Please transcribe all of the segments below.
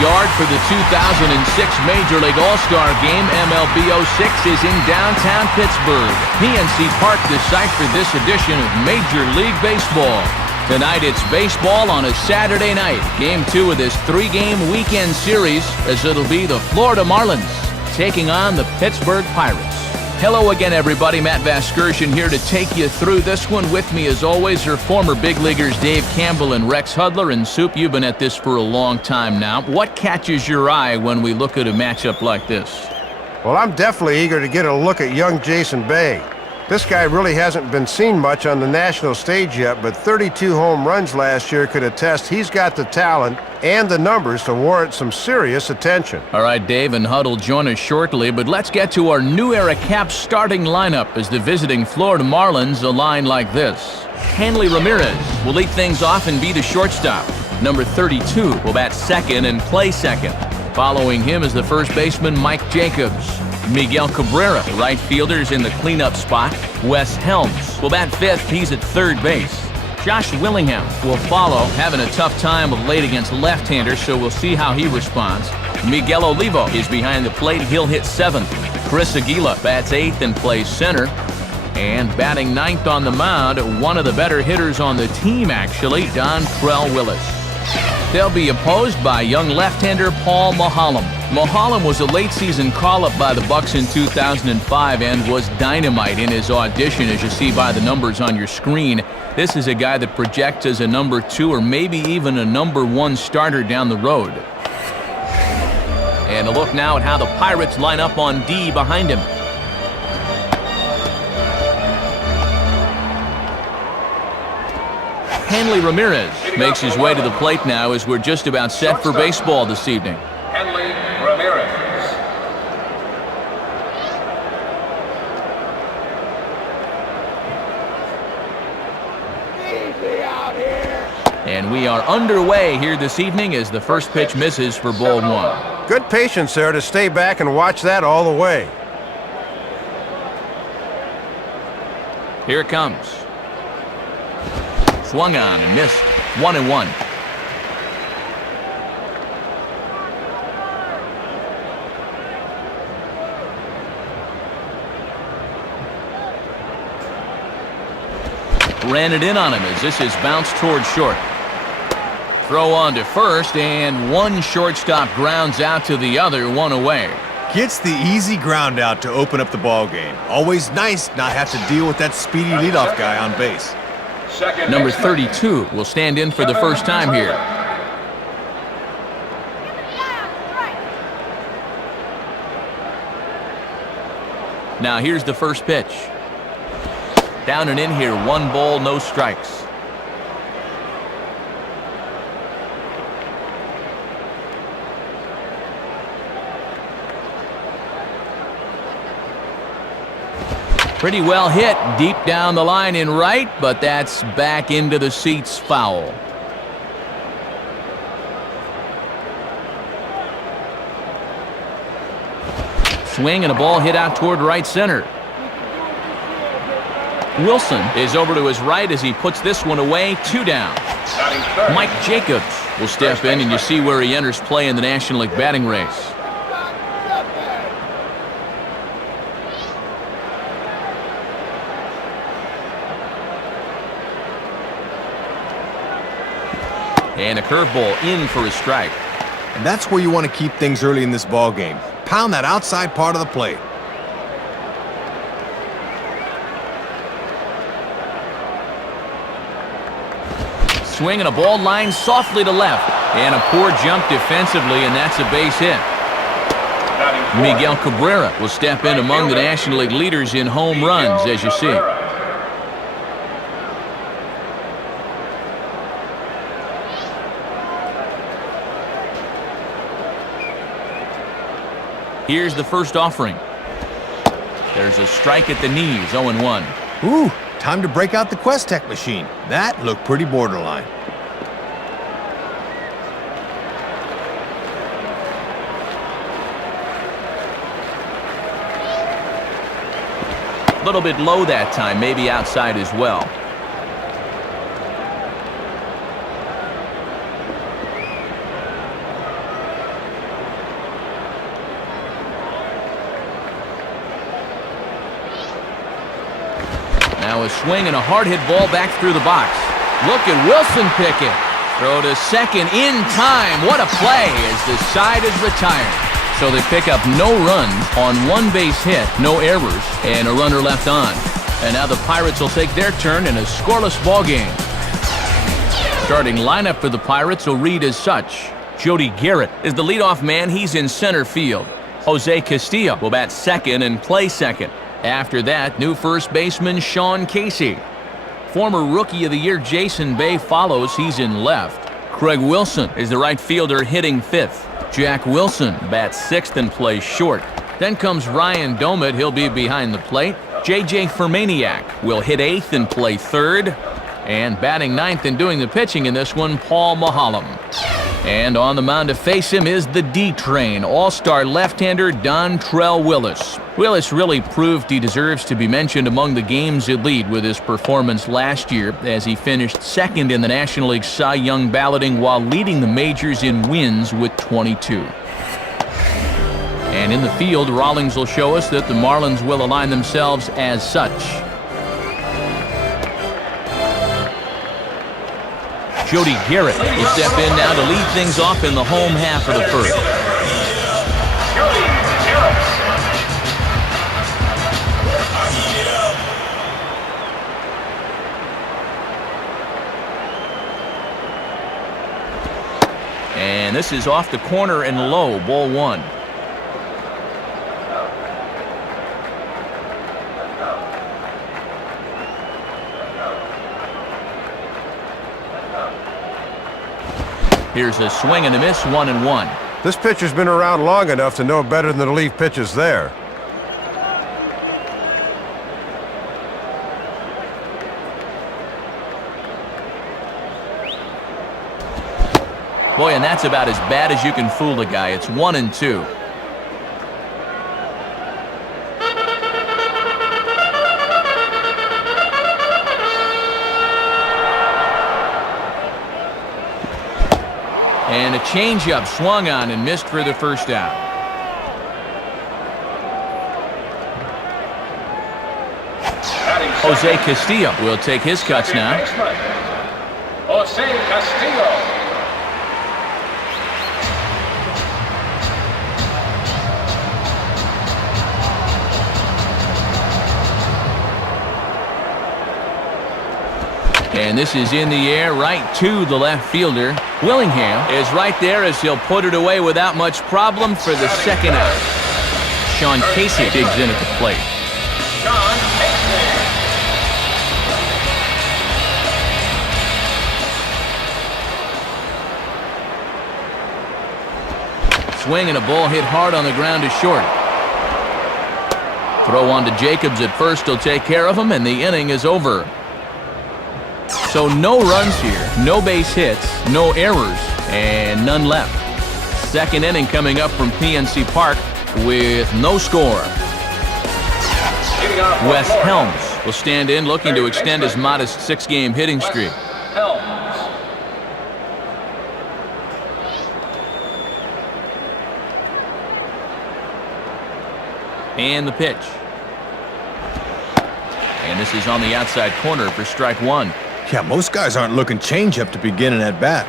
yard for the 2006 Major League All-Star Game. MLB 06 is in downtown Pittsburgh. PNC Park, the site for this edition of Major League Baseball. Tonight it's baseball on a Saturday night. Game 2 of this 3-game weekend series, as it'll be the Florida Marlins taking on the Pittsburgh Pirates. Hello again, everybody. Matt Vasgersian here to take you through this one. With me, as always, are former big leaguers Dave Campbell and Rex Hudler. And Soup, you've been at this for a long time now. What catches your eye when we look at a matchup like this? Well, I'm definitely eager to get a look at young Jason Bay. This guy really hasn't been seen much on the national stage yet, but 32 home runs last year could attest he's got the talent and the numbers to warrant some serious attention. All right, Dave and Hud will join us shortly, but let's get to our new era Caps starting lineup as the visiting Florida Marlins align like this. Hanley Ramirez will lead things off and be the shortstop. Number 32 will bat second and play second. Following him is the first baseman Mike Jacobs. Miguel Cabrera, the right fielder's in the cleanup spot. Wes Helms will bat fifth. He's at third base. Josh Willingham will follow, having a tough time of late against left-handers, so we'll see how he responds. Miguel Olivo is behind the plate. He'll hit seventh. Chris Aguila bats eighth and plays center. And batting ninth on the mound, one of the better hitters on the team, actually, Dontrell Willis. They'll be opposed by young left-hander Paul Maholm. Maholm was a late-season call-up by the Bucks in 2005 and was dynamite in his audition, as you see by the numbers on your screen. This is a guy that projects as a number 2 or maybe even a number 1 starter down the road. And a look now at how the Pirates line up on D behind him. Hanley Ramirez makes his way to the plate now as we're just about set for baseball this evening. Hanley Ramirez. And we are underway here this evening as the first pitch misses for ball 1. Good patience there to stay back and watch that all the way. Here it comes. Swung on and missed. 1-1. Ran it in on him as this is bounced toward short. Throw on to first, and one shortstop grounds out to the other, one away. Gets the easy ground out to open up the ball game. Always nice not have to deal with that speedy leadoff guy on base. Number 32 will stand in for the first time here. Now here's the first pitch. Down and in here, 1 ball, no strikes. Pretty well hit deep down the line in right, but that's back into the seats, foul. Swing and a ball hit out toward right center. Wilson is over to his right as he puts this one away, 2 down. Mike Jacobs will step in, and you see where he enters play in the National League batting race. And a curveball in for a strike. And that's where you want to keep things early in this ball game. Pound that outside part of the plate. Swing and a ball lined softly to left. And a poor jump defensively, and that's a base hit. Miguel Cabrera will step in among the National League leaders in home runs, as you see. Here's the first offering. There's a strike at the knees, 0-1. Ooh, time to break out the Quest Tech machine. That looked pretty borderline. A little bit low that time, maybe outside as well. Now a swing and a hard-hit ball back through the box. Look at Wilson pick it. Throw to second in time. What a play as the side is retired. So they pick up no runs on one base hit, no errors, and a runner left on. And now the Pirates will take their turn in a scoreless ball game. Starting lineup for the Pirates will read as such. Jody Garrett is the leadoff man. He's in center field. Jose Castillo will bat second and play second. After that, new first baseman Sean Casey. Former Rookie of the Year Jason Bay follows. He's in left. Craig Wilson is the right fielder hitting fifth. Jack Wilson bats sixth and plays short. Then comes Ryan Domit. He'll be behind the plate. J.J. Fermaniak will hit eighth and play third. And batting ninth and doing the pitching in this one, Paul Mahalam. And on the mound to face him is the D-Train, all-star left-hander Dontrell Willis. Willis really proved he deserves to be mentioned among the game's elite with his performance last year as he finished second in the National League Cy Young balloting while leading the majors in wins with 22. And in the field, Rawlings will show us that the Marlins will align themselves as such. Jody Garrett will step in now to lead things off in the home half of the first. Jody Garrett. And this is off the corner and low, ball one. Here's a swing and a miss, 1-1. This pitcher's been around long enough to know better than to leave pitches there. Boy, and that's about as bad as you can fool a guy. It's 1-2. And a changeup swung on and missed for the first out. Jose Castillo will take his cuts now. Jose Castillo. And this is in the air right to the left fielder. Willingham is right there as he'll put it away without much problem for the second out. Sean Casey digs in at the plate. Sean Casey. Swing and a ball hit hard on the ground to short. Throw on to Jacobs at first. He'll take care of him, and the inning is over. So no runs here, no base hits, no errors, and none left. Second inning coming up from PNC Park with no score. Wes Helms will stand in looking to extend his modest 6-game hitting streak. Helms. And the pitch. And this is on the outside corner for strike one. Yeah, most guys aren't looking changeup to begin an at-bat.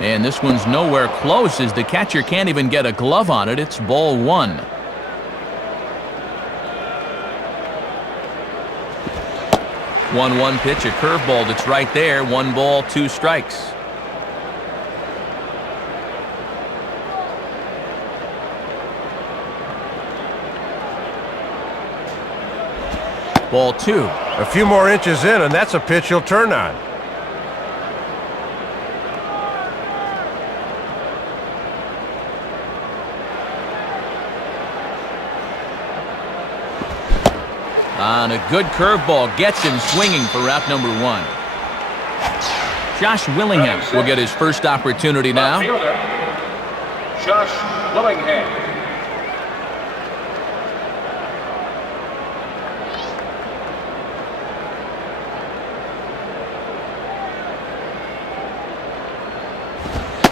And this one's nowhere close as the catcher can't even get a glove on it. It's ball one. One pitch, a curveball that's right there. 1 ball, 2 strikes. Ball 2. A few more inches in, and that's a pitch he'll turn on. On a good curveball, gets him swinging for out number 1. Josh Willingham will get his first opportunity now. Fielder, Josh Willingham.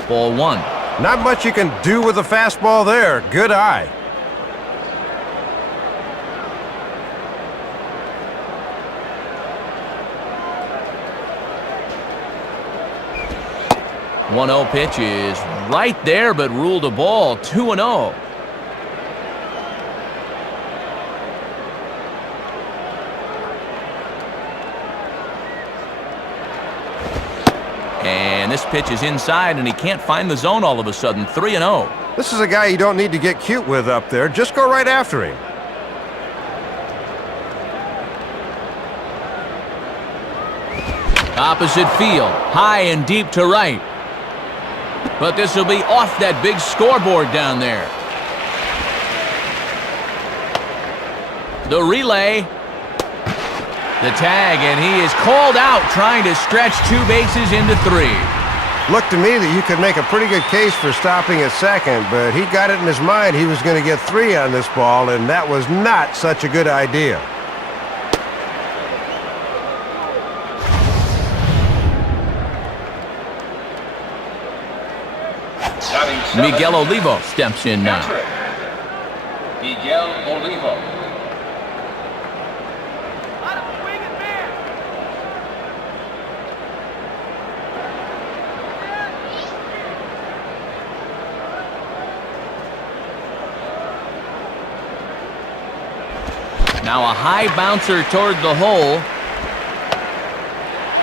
Ball 1. Not much you can do with a fastball there. Good eye. One 0 pitch is right there, but ruled a ball. 2-0. And this pitch is inside, and he can't find the zone all of a sudden. 3-0. This is a guy you don't need to get cute with up there. Just go right after him. Opposite field, high and deep to right. But this will be off that big scoreboard down there. The relay. The tag, and he is called out trying to stretch 2 bases into 3. Looked to me that you could make a pretty good case for stopping at second, but he got it in his mind he was going to get 3 on this ball, and that was not such a good idea. Miguel Olivo steps in now. Miguel Olivo. Now a high bouncer toward the hole.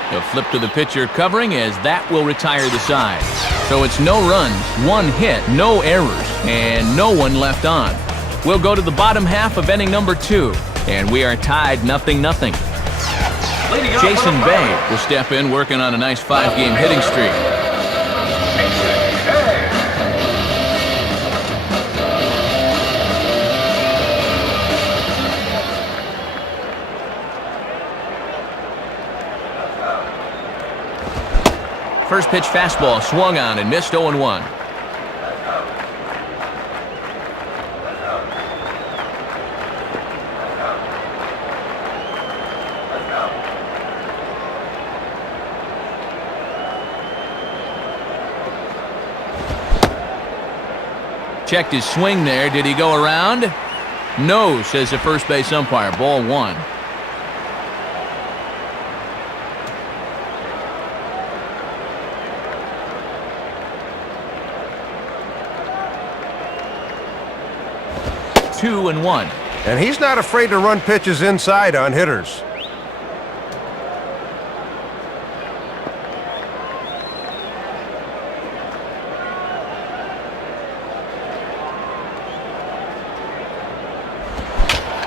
He'll flip to the pitcher covering as that will retire the side. So it's no runs, 1 hit, no errors, and no one left on. We'll go to the bottom half of inning number 2, and we are tied 0-0. Jason Bay will step in, working on a nice 5-game hitting streak. First pitch fastball swung on and missed. 0-1. Checked his swing there. Did he go around? No, says the first base umpire. Ball 1. Two and 1. And he's not afraid to run pitches inside on hitters.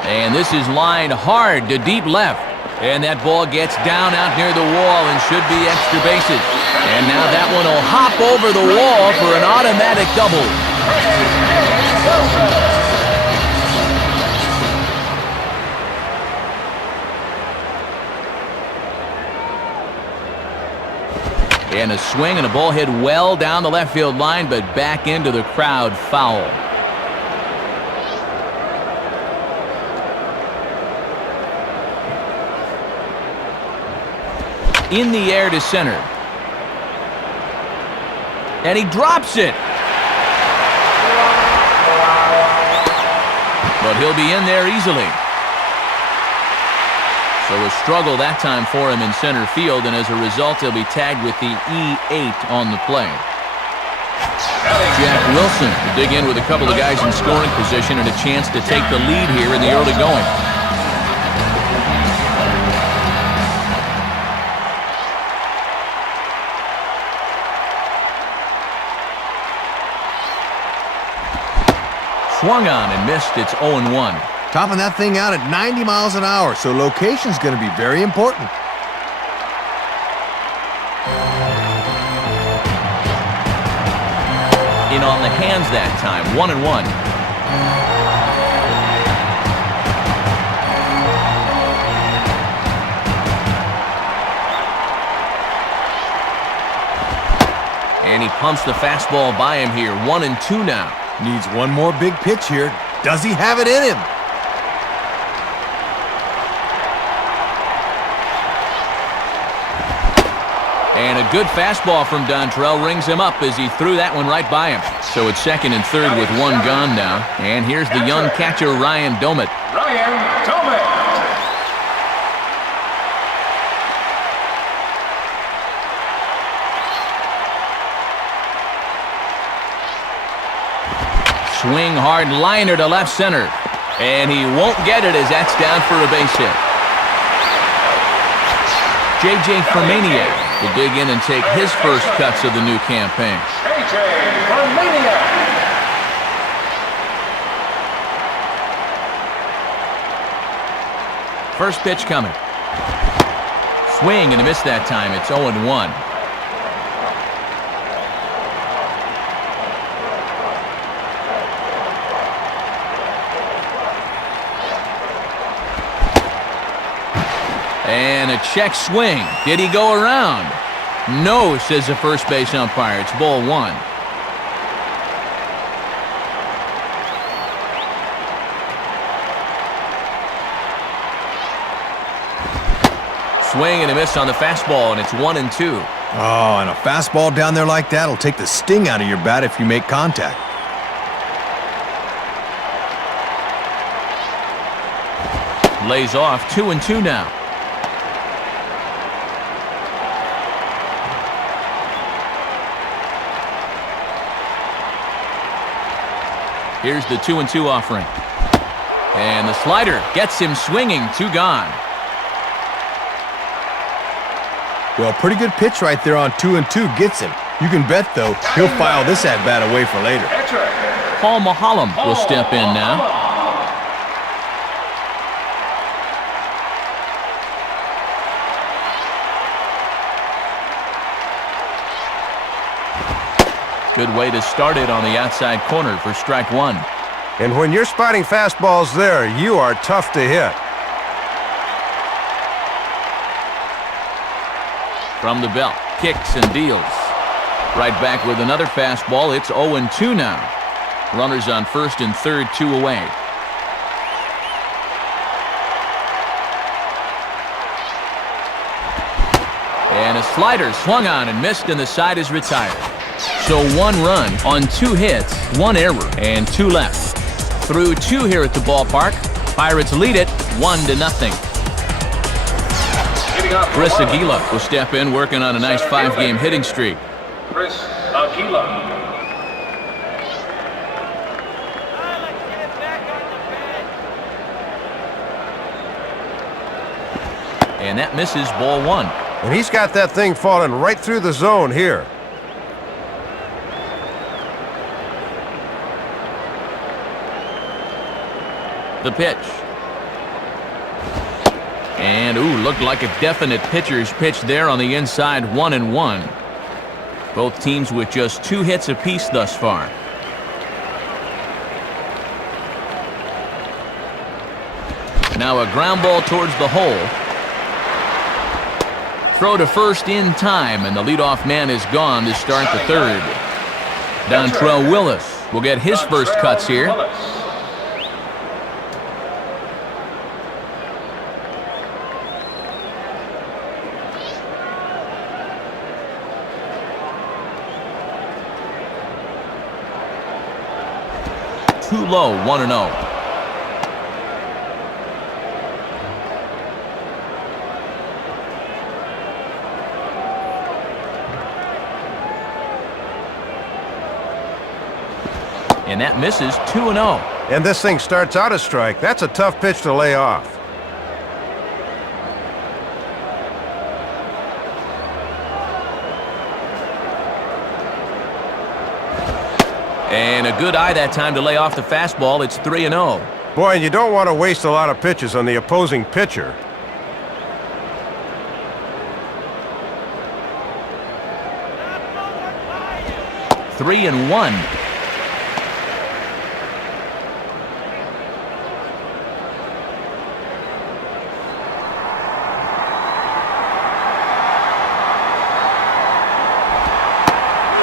And this is lined hard to deep left. And that ball gets down out near the wall and should be extra bases. And now that one will hop over the wall for an automatic double. And a swing and a ball hit well down the left field line, but back into the crowd foul. In the air to center. And he drops it. But he'll be in there easily. So a struggle that time for him in center field, and as a result, he'll be tagged with the E8 on the play. Jack Wilson will dig in with a couple of guys in scoring position and a chance to take the lead here in the early going. Swung on and missed. It's 0-1. Topping that thing out at 90 miles an hour, so location's going to be very important. In on the hands that time. 1-1. And he pumps the fastball by him here. 1-2 now. Needs one more big pitch here. Does he have it in him? And a good fastball from Dontrell rings him up as he threw that one right by him. So it's second and third with one gone now. And here's the young catcher, Ryan Domit. Ryan Domit. Swing hard liner to left center. And he won't get it as that's down for a base hit. J.J. Fermaniac will dig in and take his first cuts of the new campaign. J.J. Fermaniac. First pitch coming. Swing and a miss that time. It's 0-1. And a check swing. Did he go around? No, says the first base umpire. It's ball one. Swing and a miss on the fastball, and it's 1-2. Oh, and a fastball down there like that will take the sting out of your bat if you make contact. Lays off. 2-2 now. Here's the 2-2 offering. And the slider gets him swinging. 2 gone. Well, pretty good pitch right there on 2-2 gets him. You can bet, though, he'll file this at-bat away for later. Paul Maholm will step in now. Good way to start it on the outside corner for strike one. And when you're spotting fastballs there, you are tough to hit. From the belt, kicks and deals. Right back with another fastball. It's 0-2 now. Runners on first and third, 2 away. And a slider swung on and missed, and the side is retired. So 1 run on 2 hits, 1 error, and 2 left. Through 2 here at the ballpark. Pirates lead it 1-0. Chris Aguila will step in, working on a nice 5-game hitting streak. Chris Aguila. And that misses, ball 1. And he's got that thing falling right through the zone here. The pitch. And, looked like a definite pitcher's pitch there on the inside, 1-1. Both teams with just 2 hits apiece thus far. Now a ground ball towards the hole. Throw to first in time, and the leadoff man is gone to start the third. Dontrell Willis will get his first cuts here. Too low, 1-0. And that misses, 2-0. And this thing starts out a strike. That's a tough pitch to lay off. And a good eye that time to lay off the fastball. It's 3-0. Boy, and you don't want to waste a lot of pitches on the opposing pitcher. Three and one.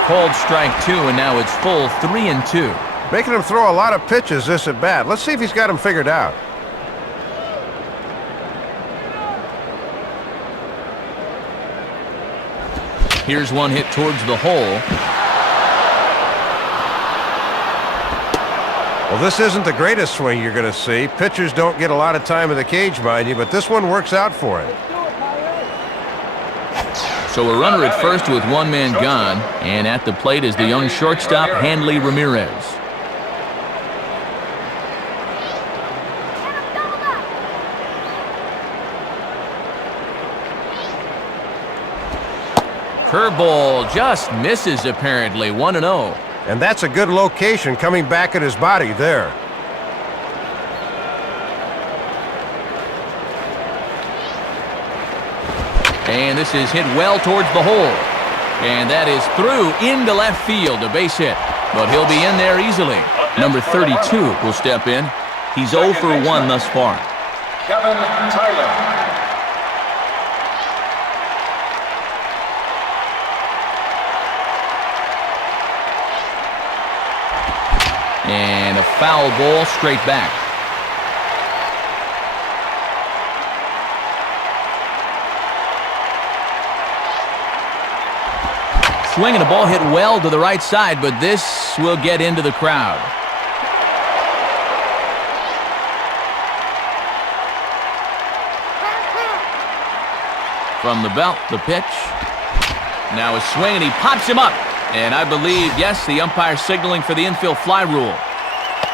Called strike 2, and now it's full 3-2. Making him throw a lot of pitches this at bat. Let's see if he's got them figured out. Here's one hit towards the hole. Well, this isn't the greatest swing you're going to see. Pitchers don't get a lot of time in the cage, mind you, but this one works out for him. So a runner at first with one man gone, and at the plate is the young shortstop, Hanley Ramirez. Curveball just misses apparently, 1-0. And that's a good location coming back at his body there. And this is hit well towards the hole. And that is through into left field, a base hit. But he'll be in there easily. Number 32 will step in. He's 0 for 1 thus far. Kevin Tyler. And a foul ball straight back. Swinging a ball hit well to the right side, but this will get into the crowd. From the belt, the pitch. Now a swing, and he pops him up. And I believe, yes, the umpire signaling for the infield fly rule.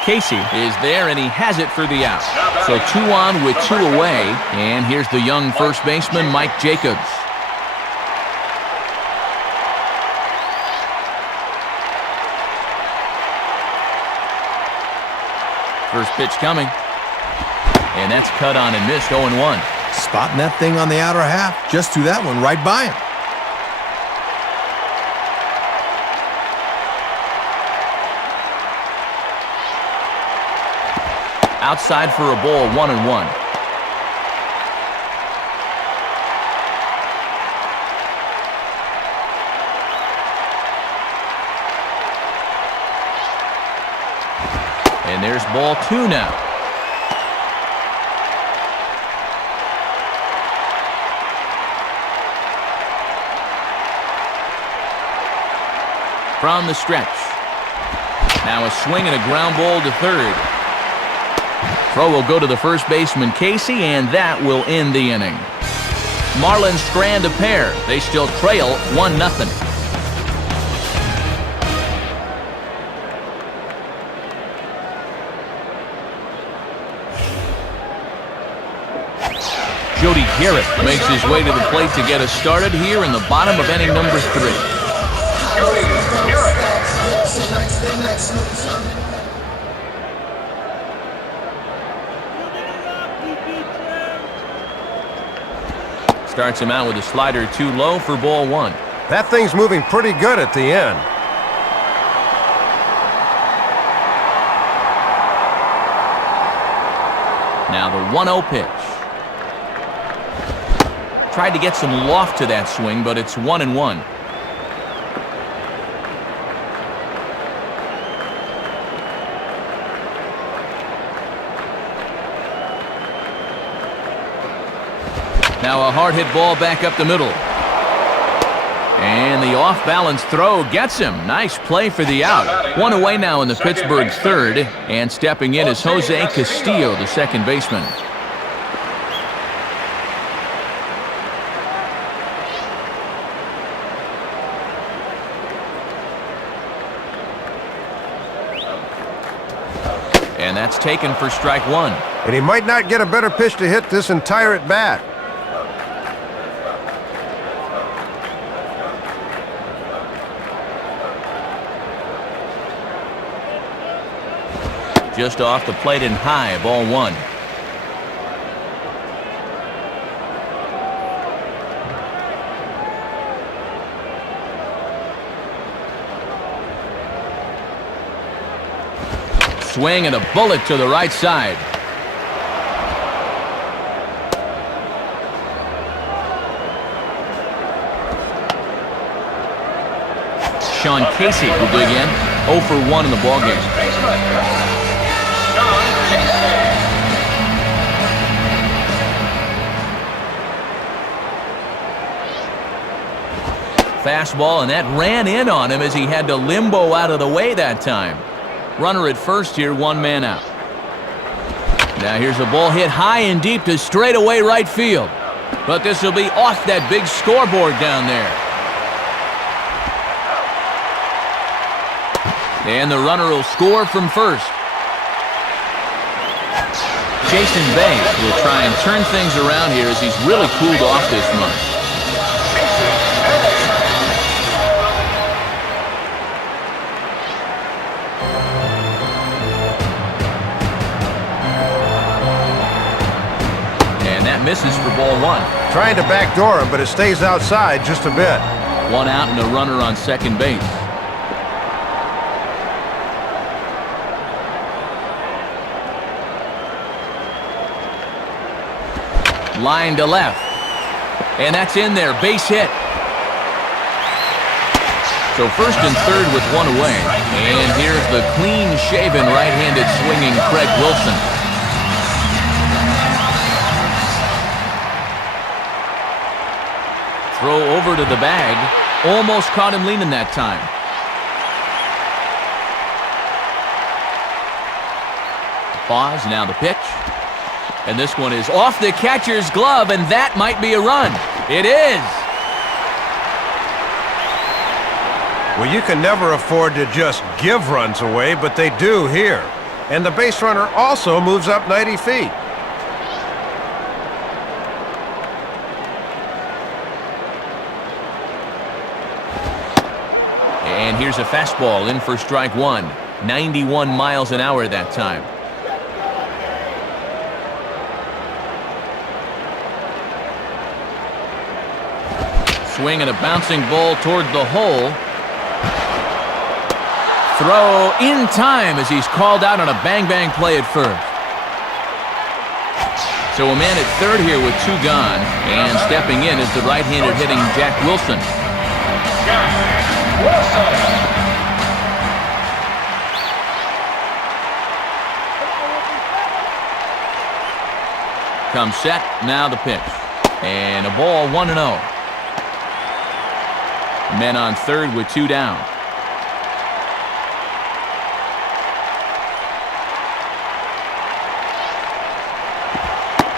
Casey is there, and he has it for the out. So 2 on with 2 away. And here's the young first baseman, Mike Jacobs. First pitch coming. And that's cut on and missed, 0-1. Spotting that thing on the outer half. Just threw that one right by him. Outside for a ball, 1-1. And there's ball 2 now. From the stretch. Now a swing and a ground ball to third. Throw will go to the first baseman, Casey, and that will end the inning. Marlins strand a pair. They still trail 1-0. Jody Garrett makes his way to the plate to get us started here in the bottom of inning number 3. Jody Garrett. Starts him out with a slider too low for ball 1. That thing's moving pretty good at the end. Now the 1-0 pitch. Tried to get some loft to that swing, but it's 1-1. Now a hard hit ball back up the middle. And the off-balance throw gets him. Nice play for the out. 1 away now in the Pittsburgh third. And stepping in is Jose Castillo, the second baseman. And that's taken for strike 1. And he might not get a better pitch to hit this entire at-bat. Just off the plate and high, ball 1. Swing and a bullet to the right side. Sean Casey will dig in. 0 for 1 in the ballgame. fastball, and that ran in on him as he had to limbo out of the way that time. Runner at first here, one man out. Now here's a ball hit high and deep to straightaway right field. But this will be off that big scoreboard down there. And the runner will score from first. Jason Bay will try and turn things around here as he's really cooled off this month. And that misses for ball one. Trying to backdoor him, but it stays outside just a bit. One out and a runner on second base. Line to left. And that's in there. Base hit. So first and third with one away. And here's the clean-shaven, right-handed swinging Craig Wilson. Throw over to the bag. Almost caught him leaning that time. Pause, now the pitch. And this one is off the catcher's glove, and that might be a run. It is. Well, you can never afford to just give runs away, but they do here. And the base runner also moves up 90 feet. And here's a fastball in for strike one. 91 miles an hour that time. Swing and a bouncing ball toward the hole. Throw in time as he's called out on a bang-bang play at first. So a man at third here with two gone, and stepping in is the right-handed hitting Jack Wilson. Comes set, now the pitch. And a ball 1-0. Men on third with two down.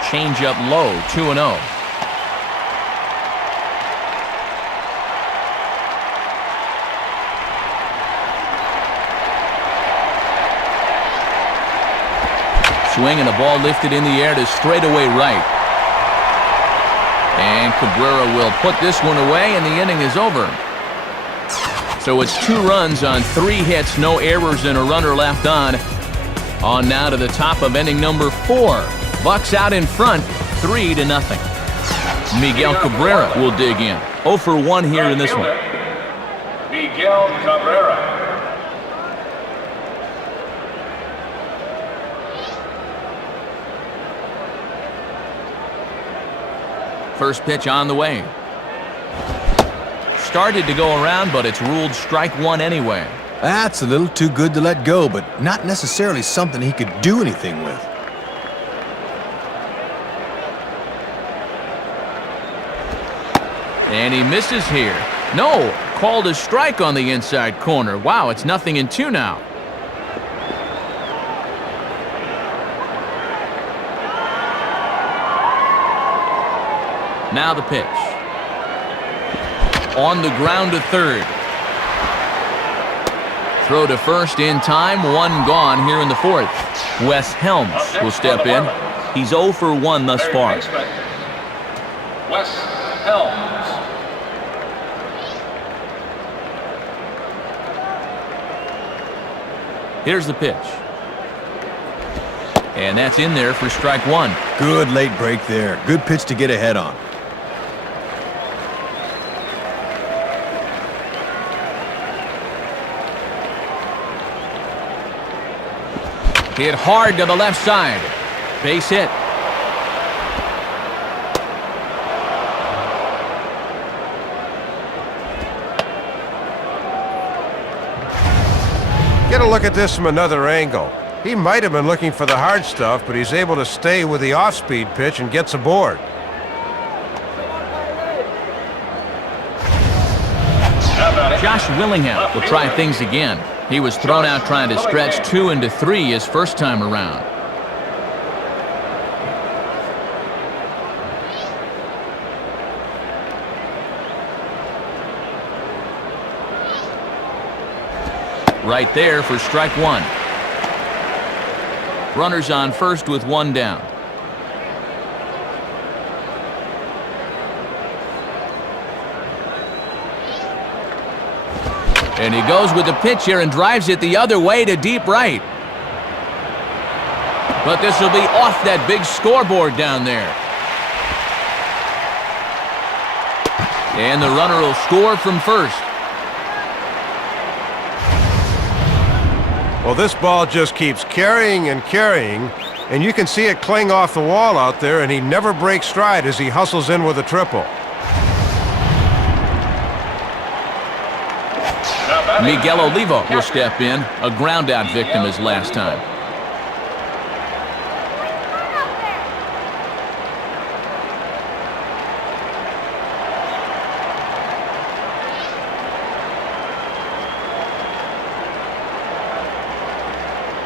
Change up low, 2-0. Swing and a ball lifted in the air to straightaway right. And Cabrera will put this one away, and the inning is over. So it's 2 runs on 3 hits, no errors, and a runner left on. On now to the top of inning number 4. Bucks out in front, 3-0. Miguel Cabrera will dig in. 0 for 1 here in this one. Miguel Cabrera. First pitch on the way. Started to go around, but it's ruled strike one anyway. That's a little too good to let go, but not necessarily something he could do anything with. And he misses here. No, called a strike on the inside corner. Wow, it's 0-2 now. Now the pitch. On the ground to third. Throw to first in time. 1 gone here in the 4th. Wes Helms will step in. He's 0 for 1 thus far. Wes Helms. Here's the pitch. And that's in there for strike 1. Good late break there. Good pitch to get ahead on. Hit hard to the left side. Base hit. Get a look at this from another angle. He might have been looking for the hard stuff, but he's able to stay with the off-speed pitch and gets aboard. Josh Willingham will try things again. He was thrown out trying to stretch 2 into 3 his first time around. Right there for strike 1. Runners on first with 1 down. And he goes with the pitch here and drives it the other way to deep right. But this will be off that big scoreboard down there. And the runner will score from first. Well, this ball just keeps carrying and carrying, and you can see it cling off the wall out there, and he never breaks stride as he hustles in with a triple. Miguel Olivo will step in, a ground-out victim as last time.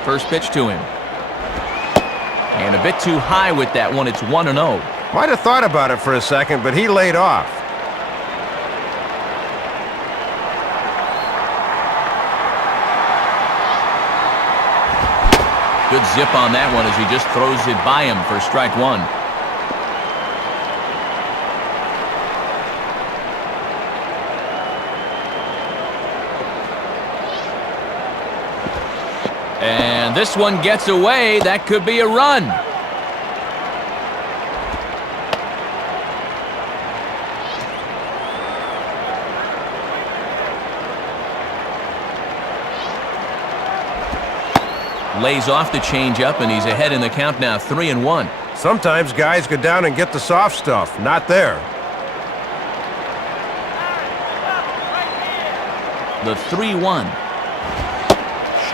First pitch to him. And a bit too high with that one. It's 1-0. Might have thought about it for a second, but he laid off. Good zip on that one as he just throws it by him for strike 1. And this one gets away. That could be a run. Lays off the changeup, and he's ahead in the count now, 3-1. Sometimes guys go down and get the soft stuff. Not there. The 3-1.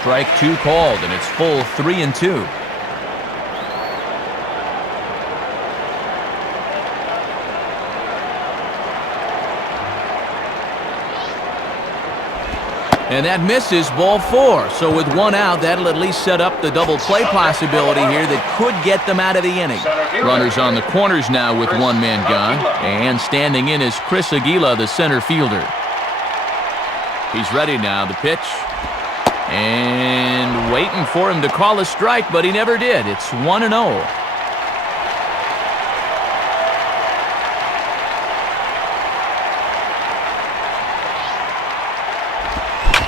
Strike 2 called, and it's full 3-2. And that misses, ball 4. So with 1 out, that'll at least set up the double play possibility here that could get them out of the inning. Runners on the corners now with 1 man gone. And standing in is Chris Aguila, the center fielder. He's ready now, the pitch. And waiting for him to call a strike, but he never did. It's 1-0.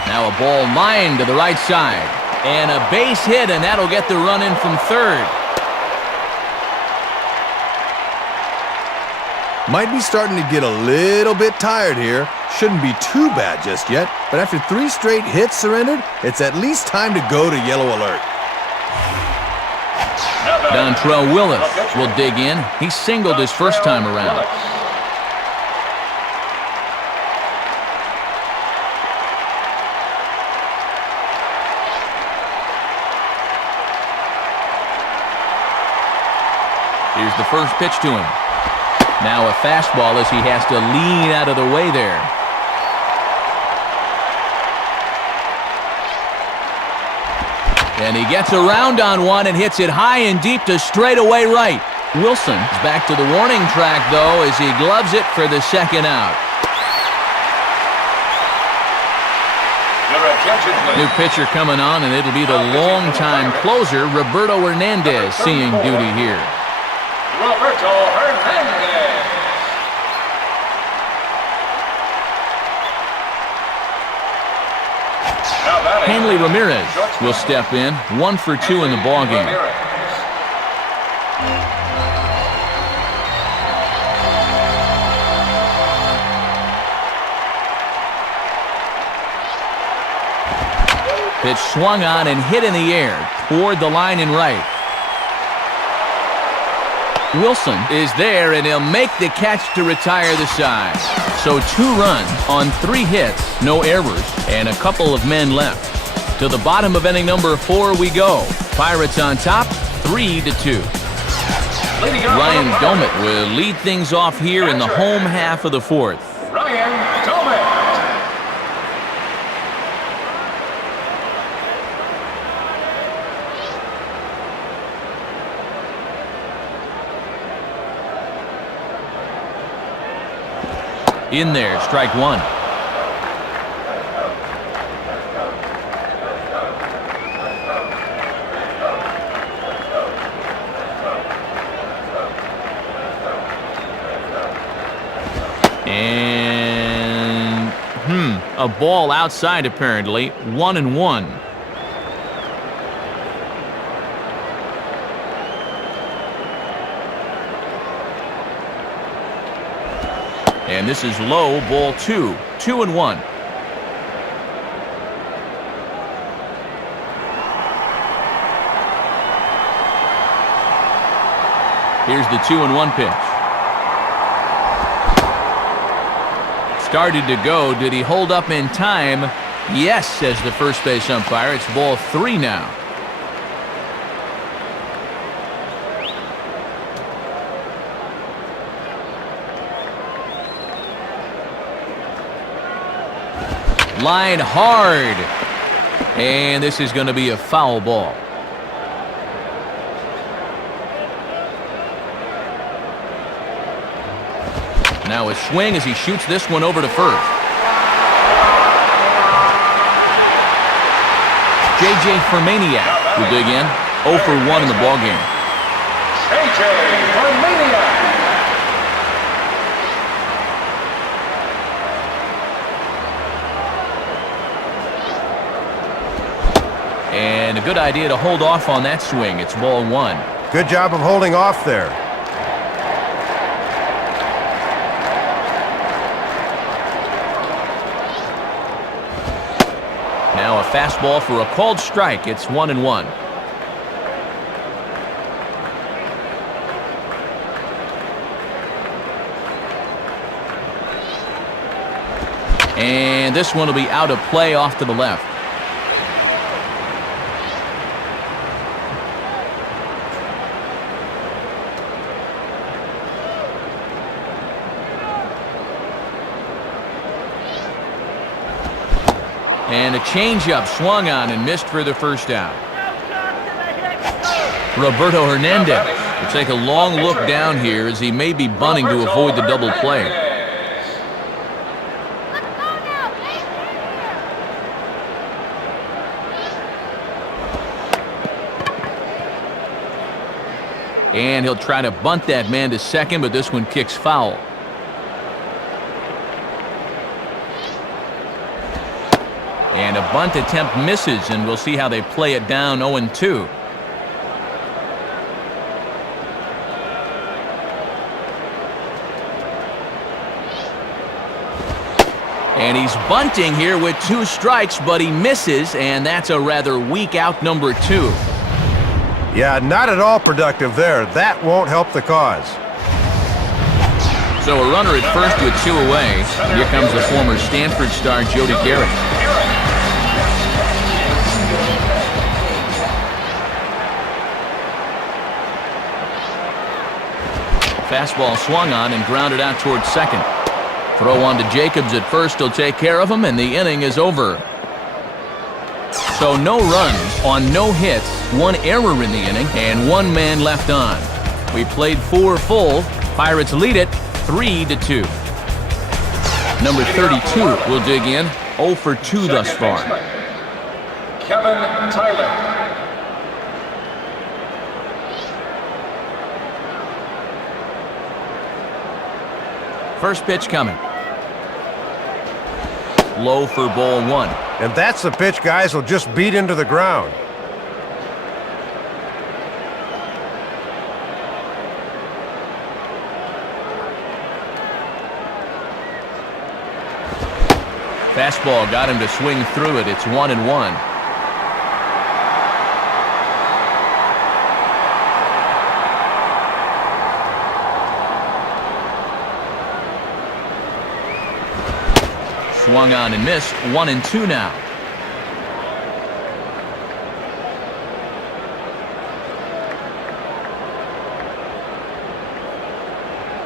Now a ball lined to the right side. And a base hit, and that'll get the run in from third. Might be starting to get a little bit tired here. Shouldn't be too bad just yet, but after 3 straight hits surrendered, it's at least time to go to yellow alert. Dontrell Willis will dig in. He singled his first time around. Here's the first pitch to him. Now a fastball as he has to lean out of the way there. And he gets around on one and hits it high and deep to straightaway right. Wilson is back to the warning track, though, as he gloves it for the second out. New pitcher coming on, and it'll be the longtime closer, Roberto Hernandez, seeing duty here. Roberto Hernandez. Hanley Ramirez will step in, 1 for 2 in the ballgame. Pitch swung on and hit in the air toward the line and right. Wilson is there, and he'll make the catch to retire the side. So 2 runs on 3 hits, no errors, and a couple of men left. To the bottom of inning number 4 we go. Pirates on top, 3-2. Ryan Domit will lead things off here in the home half of the 4th. Ryan Domit. In there, strike one. And, a ball outside apparently, 1-1. And this is low, ball 2, 2-1. Here's the 2-1 pitch. Started to go. Did he hold up in time? Yes, says the first base umpire. It's ball 3 now. Line hard. And this is going to be a foul ball. Now a swing as he shoots this one over to first. J.J. Fermaniak will dig in. 0 for 1 in the ballgame. J.J. Fermaniak. And a good idea to hold off on that swing. It's ball 1. Good job of holding off there. Now a fastball for a called strike. It's 1-1. And this one will be out of play off to the left. And a changeup swung on and missed for the first out. Roberto Hernandez will take a long look down here as he may be bunting to avoid the double play. And he'll try to bunt that man to second, but this one kicks foul. And a bunt attempt misses, and we'll see how they play it down 0-2. And he's bunting here with 2 strikes, but he misses, and that's a rather weak out number 2. Yeah, not at all productive there. That won't help the cause. So a runner at first with 2 away. Here comes the former Stanford star, Jody Garrett. Fastball swung on and grounded out towards second. Throw on to Jacobs at first. He'll take care of him, and the inning is over. So no runs on no hits, 1 error in the inning, and 1 man left on. We played 4 full. Pirates lead it 3-2. Number 32 will dig in. 0 for 2 thus far. Kevin Tyler. First pitch coming. Low for ball 1. And that's the pitch guys will just beat into the ground. Fastball got him to swing through it. It's 1-1. Swung on and missed. 1-2 now.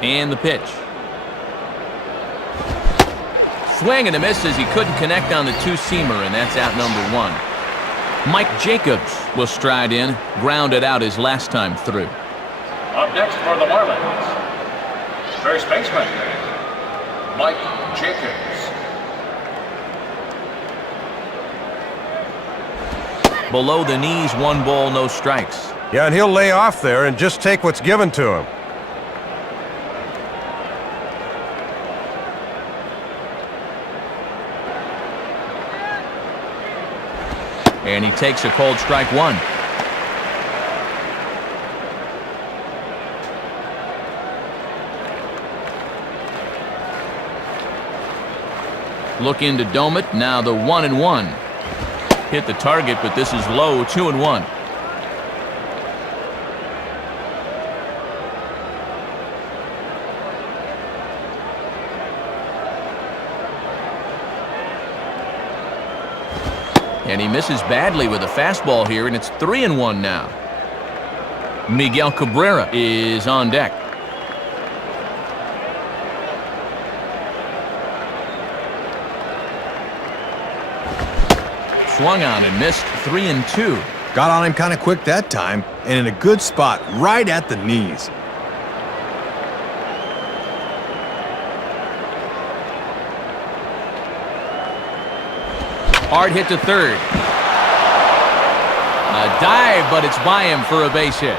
And the pitch. Swing and a miss as he couldn't connect on the 2-seamer, and that's out number 1. Mike Jacobs will stride in, grounded out his last time through. Up next for the Marlins, first baseman, Mike Jacobs. Below the knees, 1 ball, no strikes. Yeah, and he'll lay off there and just take what's given to him. And he takes a called strike 1. Looking to dome it. Now the 1-1. Hit the target, but this is low. 2-1. And he misses badly with a fastball here, and it's 3-1 now. Miguel Cabrera is on deck. Swung on and missed. 3-2. Got on him kind of quick that time, and in a good spot right at the knees. Hard hit to third. A dive, but it's by him for a base hit.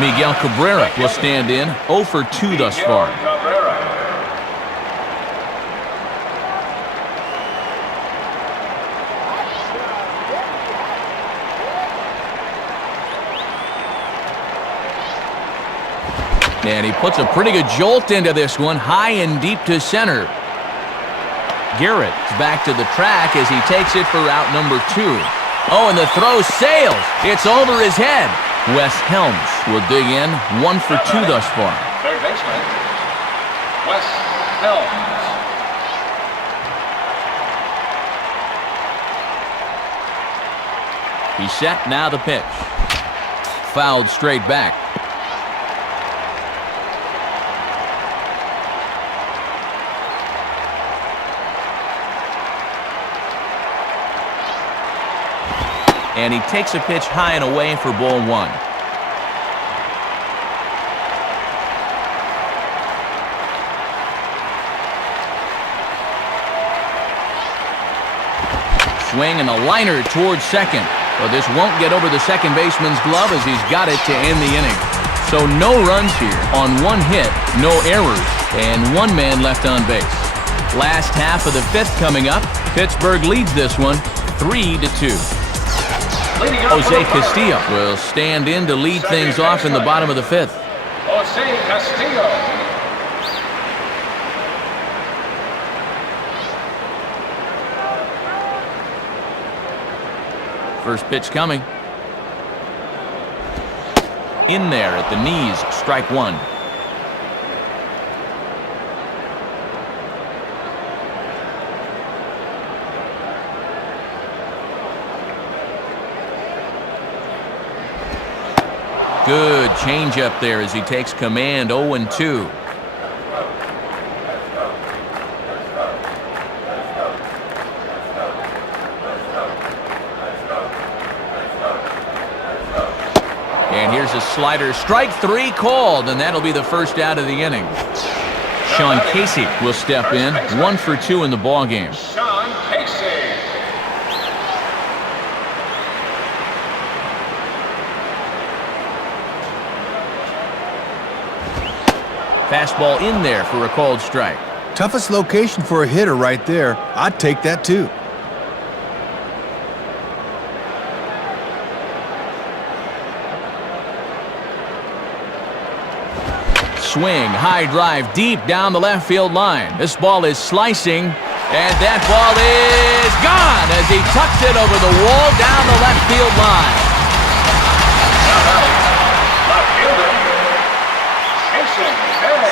Miguel Cabrera will stand in. 0 for 2 thus far. And he puts a pretty good jolt into this one, high and deep to center. Garrett's back to the track as he takes it for out number 2. Oh, and the throw sails. It's over his head. Wes Helms will dig in. 1 for 2 thus far. Third baseman, Wes Helms. He's set, now the pitch. Fouled straight back. And he takes a pitch high and away for ball 1. Swing and a liner towards second. But this won't get over the second baseman's glove as he's got it to end the inning. So no runs here on 1 hit, no errors, and 1 man left on base. Last half of the 5th coming up. Pittsburgh leads this one 3-2. Jose Castillo will stand in to lead things off in the bottom of the 5th. Jose Castillo. First pitch coming. In there at the knees, strike 1. Good changeup there as he takes command. 0-2. And here's a slider. Strike 3 called, and that'll be the first out of the inning. Sean Casey will step in. 1 for 2 in the ballgame. Sean Casey. Fastball in there for a called strike. Toughest location for a hitter right there. I'd take that too. Swing, high drive, deep down the left field line. This ball is slicing, and that ball is gone as he tucks it over the wall down the left field line.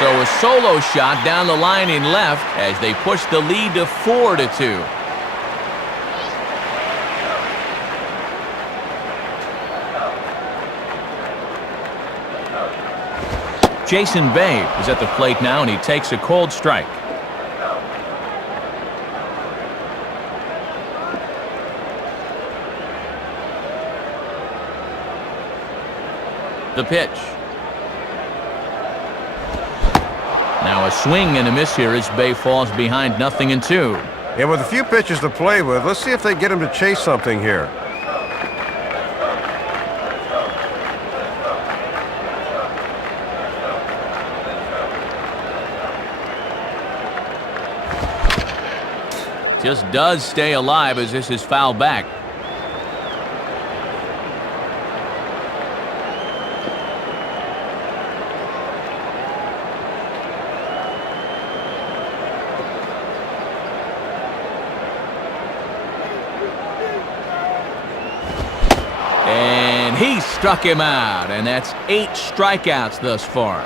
So a solo shot down the line in left as they push the lead to 4-2. Jason Bay is at the plate now, and he takes a cold strike. The pitch. Now a swing and a miss here as Bay falls behind 0-2. And with a few pitches to play with, let's see if they get him to chase something here. Just does stay alive as this is fouled back. And he struck him out, and that's 8 strikeouts thus far.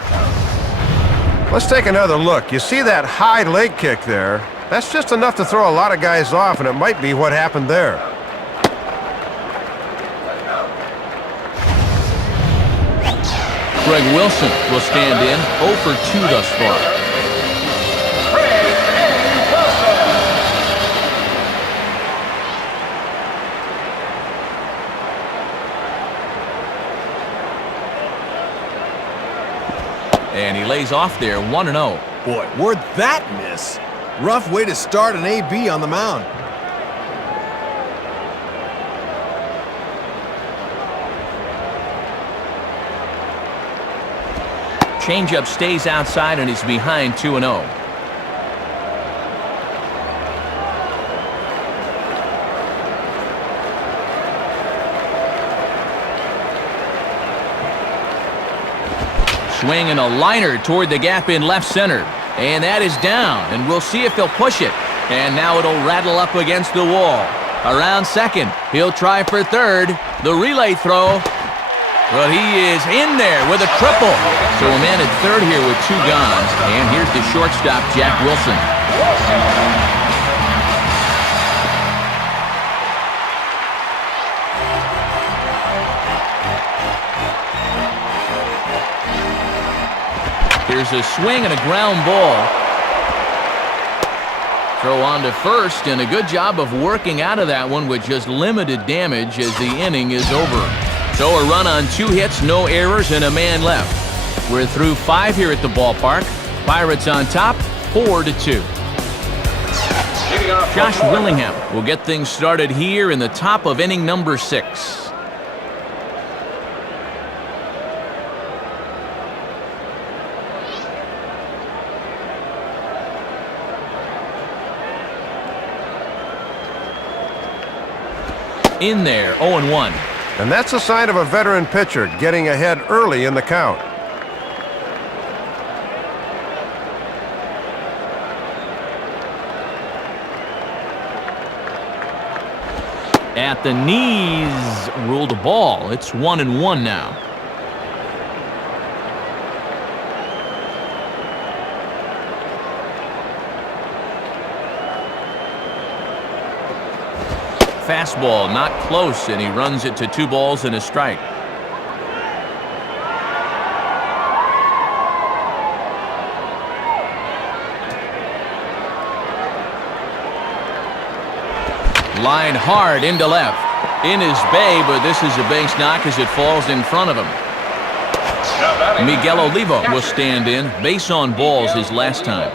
Let's take another look. You see that high leg kick there? That's just enough to throw a lot of guys off, and it might be what happened there. Greg Wilson will stand in, 0 for 2 thus far. And he lays off there, 1-0. Boy, where'd that miss? Rough way to start an AB on the mound. Changeup stays outside and he's behind 2-0. Swing and a liner toward the gap in left center. And that is down, and we'll see if they'll push it. And now it'll rattle up against the wall. Around second, he'll try for third. The relay throw, but he is in there with a triple. So a man at third here with 2 guns. And here's the shortstop, Jack Wilson. Here's a swing and a ground ball. Throw on to first, and a good job of working out of that one with just limited damage as the inning is over. So a run on 2 hits, no errors, and a man left. We're through 5 here at the ballpark. Pirates on top, 4-2. Josh Willingham will get things started here in the top of inning number 6. In there, 0-1. And that's a sign of a veteran pitcher getting ahead early in the count. At the knees, ruled a ball. It's 1-1 now. Fastball not close, and he runs it to 2 balls and a strike. Line hard into left. In is Bay, but this is a base knock as it falls in front of him. Miguel Oliva will stand in. Base on balls his last time.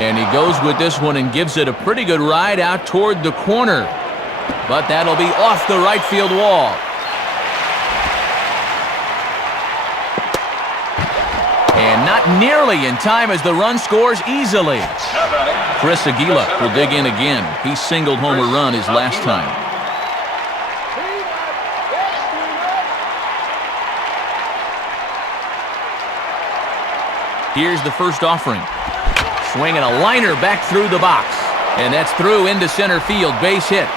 And he goes with this one and gives it a pretty good ride out toward the corner. But that'll be off the right field wall. And not nearly in time as the run scores easily. Chris Aguila will dig in again. He singled home a run his last time. Here's the first offering. Swinging a liner back through the box. And that's through into center field. Base hit.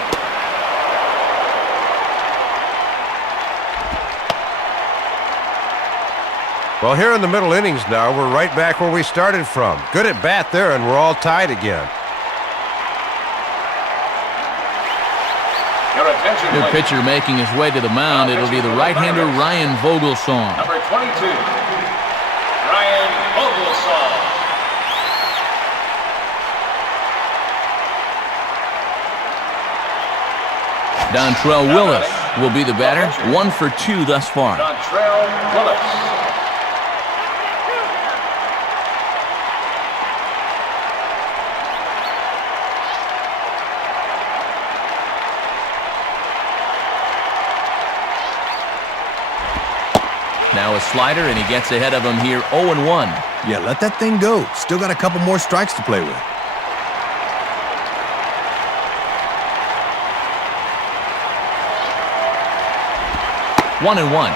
Well, here in the middle innings now, we're right back where we started from. Good at bat there, and we're all tied again. Your attention, New please. pitcher making his way to the mound. It'll be the right-hander Ryan Vogelsong. Number 22. Ryan Vogelsong. Dontrell Willis will be the batter. 1 for 2 thus far. Dontrell Willis. Now a slider, and he gets ahead of him here 0-1. Yeah, let that thing go. Still got a couple more strikes to play with. One and one.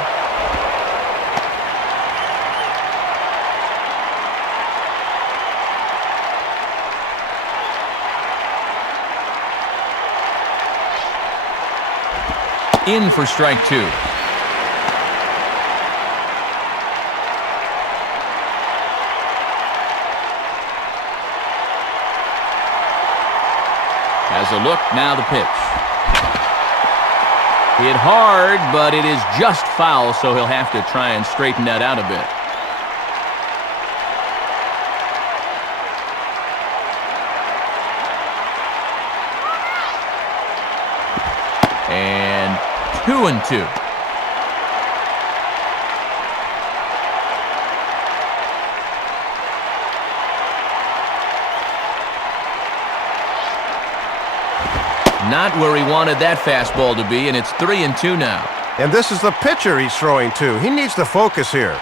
In for strike 2. Has a look, now the pitch. Hit hard, but it is just foul, so he'll have to try and straighten that out a bit. And 2-2. Not where he wanted that fastball to be, and it's 3-2 now. And this is the pitcher he's throwing to. He needs to focus here.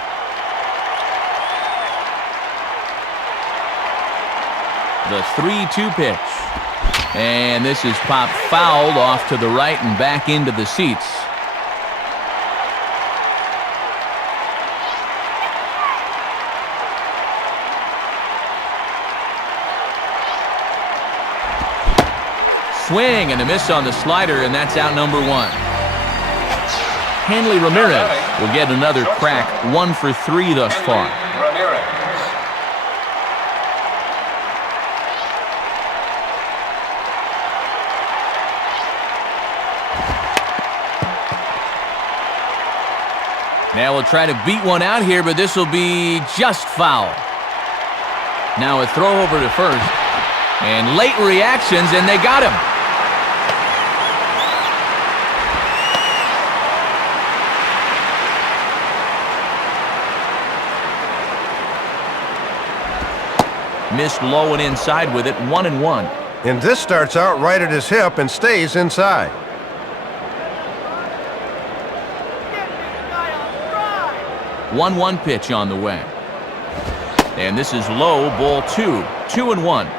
The 3-2 pitch. And this is popped fouled off to the right and back into the seats. Swing and a miss on the slider, and that's out number 1. Hanley Ramirez will get another crack, 1 for 3 thus far. Ramirez. Now we'll try to beat one out here, but this will be just foul. Now a throw over to first, and late reactions, and they got him. Missed low and inside with it, 1-1. And this starts out right at his hip and stays inside. One 1 pitch on the way. And this is low, ball 2, 2-1.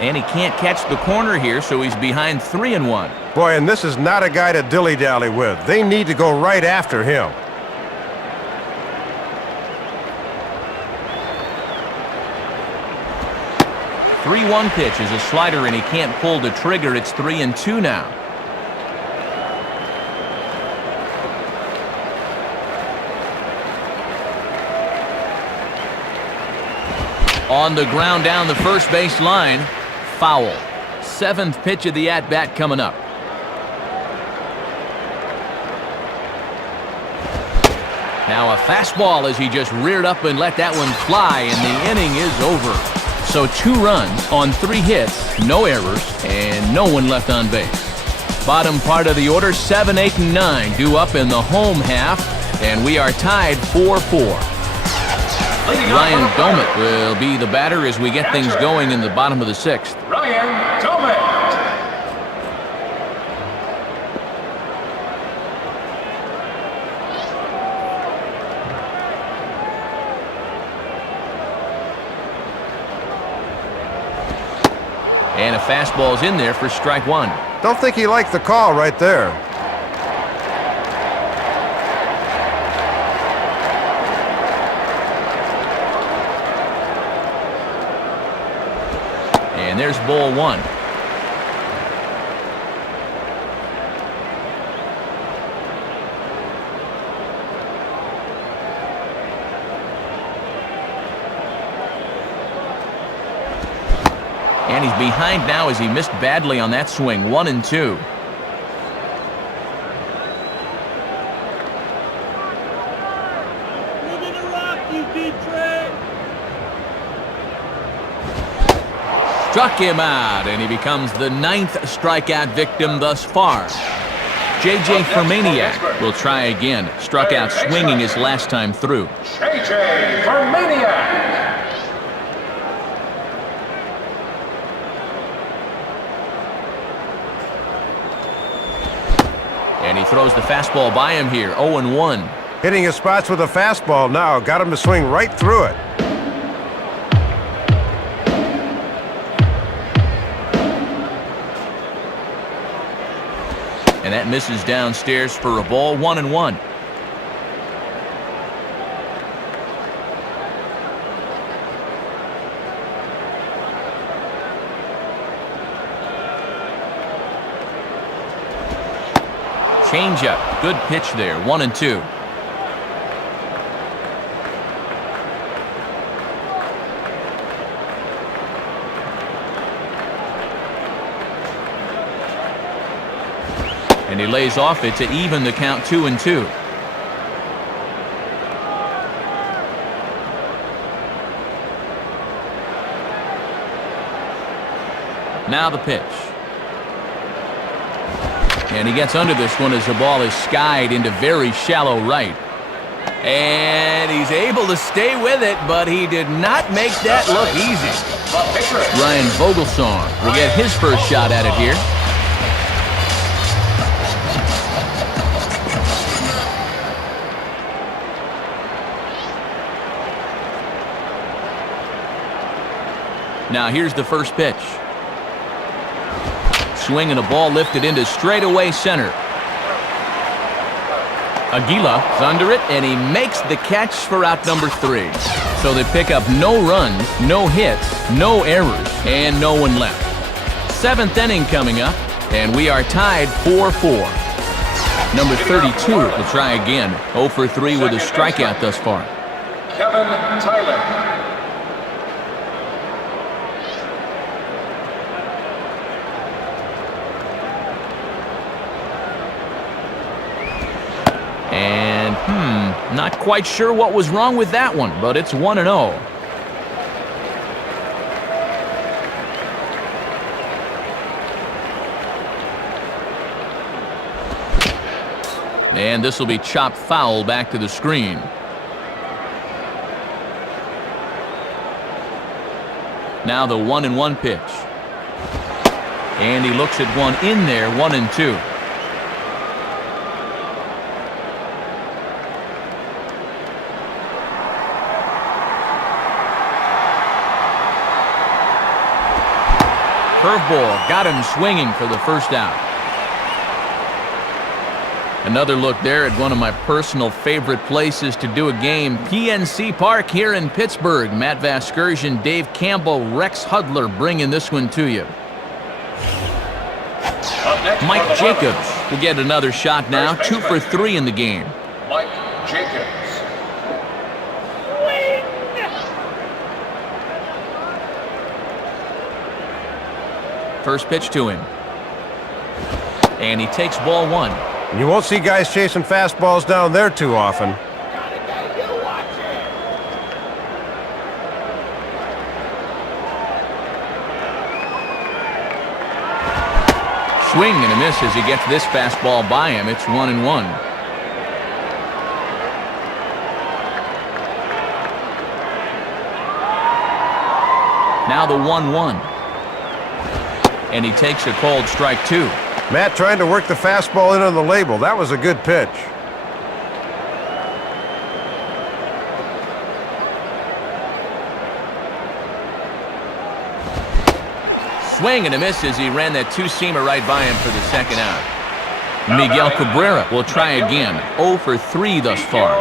And he can't catch the corner here, so he's behind 3-1. Boy, and this is not a guy to dilly-dally with. They need to go right after him. The 3-1 pitch is a slider, and he can't pull the trigger. It's 3-2 now. On the ground down the first base line. Foul. 7th pitch of the at-bat coming up. Now a fastball as he just reared up and let that one fly, and the inning is over. So 2 runs on 3 hits, no errors, and no one left on base. Bottom part of the order, 7, 8, and 9 due up in the home half, and we are tied 4-4. Ryan Domet will be the batter as we get things going in the bottom of the 6th. Ryan Domet. And a fastball's in there for strike 1. Don't think he liked the call right there. And there's ball 1. And he's behind now as he missed badly on that swing. 1-2. Struck him out, and he becomes the 9th strikeout victim thus far. J.J. Fermaniac will try again. Struck out swinging his last time through. J.J. Fermaniac. And he throws the fastball by him here. 0-1. Hitting his spots with a fastball now. Got him to swing right through it. And that misses downstairs for a ball. 1-1. Changeup. Good pitch there. 1-2. And he lays off it to even the count. 2-2. Now the pitch. And he gets under this one as the ball is skied into very shallow right. And he's able to stay with it, but he did not make that look easy. Ryan Vogelsong will get his first shot at it here. Now here's the first pitch. Swing and a ball lifted into straightaway center. Aguila's under it, and he makes the catch for out number 3. So they pick up no runs, no hits, no errors, and no one left. 7th inning coming up, and we are tied 4-4. Number 32 will try again. 0 for 3 with a strikeout thus far. Kevin Tyler. And, not quite sure what was wrong with that one, but it's 1-0. And this will be chopped foul back to the screen. Now the 1-1 pitch. And he looks at one in there. 1-2. Curveball got him swinging for the first out. Another look there at one of my personal favorite places to do a game, PNC Park here in Pittsburgh. Matt Vasgersian, Dave Campbell, Rex Hudler bringing this one to you. Mike Jacobs will get another shot now. 2 for 3 in the game. Mike Jacobs. First pitch to him. And he takes ball 1. You won't see guys chasing fastballs down there too often. Swing and a miss as he gets this fastball by him. It's 1-1. Now the 1-1. And he takes a called strike 2. Matt trying to work the fastball in on the label. That was a good pitch. Swing and a miss as he ran that two-seamer right by him for the second out. Miguel Cabrera will try again. 0 for 3 thus far.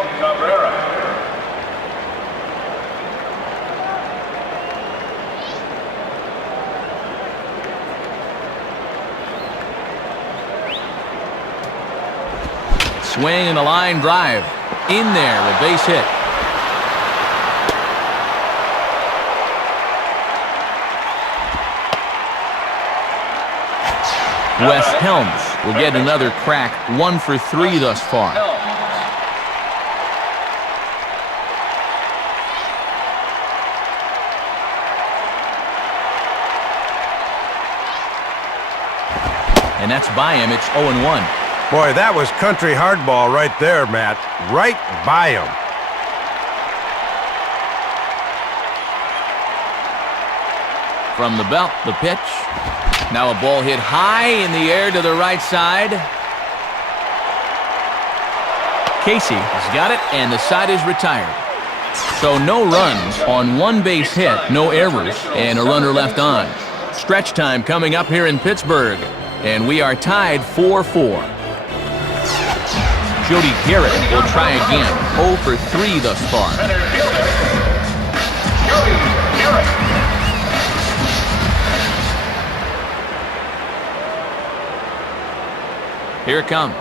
Swing and a line drive. In there, a base hit. Wes Helms will get another crack, 1 for 3 thus far. And that's by him. It's 0-1. Boy, that was country hardball right there, Matt. Right by him. From the belt, the pitch. Now a ball hit high in the air to the right side. Casey has got it, and the side is retired. So no runs on 1 base hit, no errors, and a runner left on. Stretch time coming up here in Pittsburgh, and we are tied 4-4. Jody Garrett will try again, 0 for 3 thus far. Center fielder, Jody Garrett. Here it comes.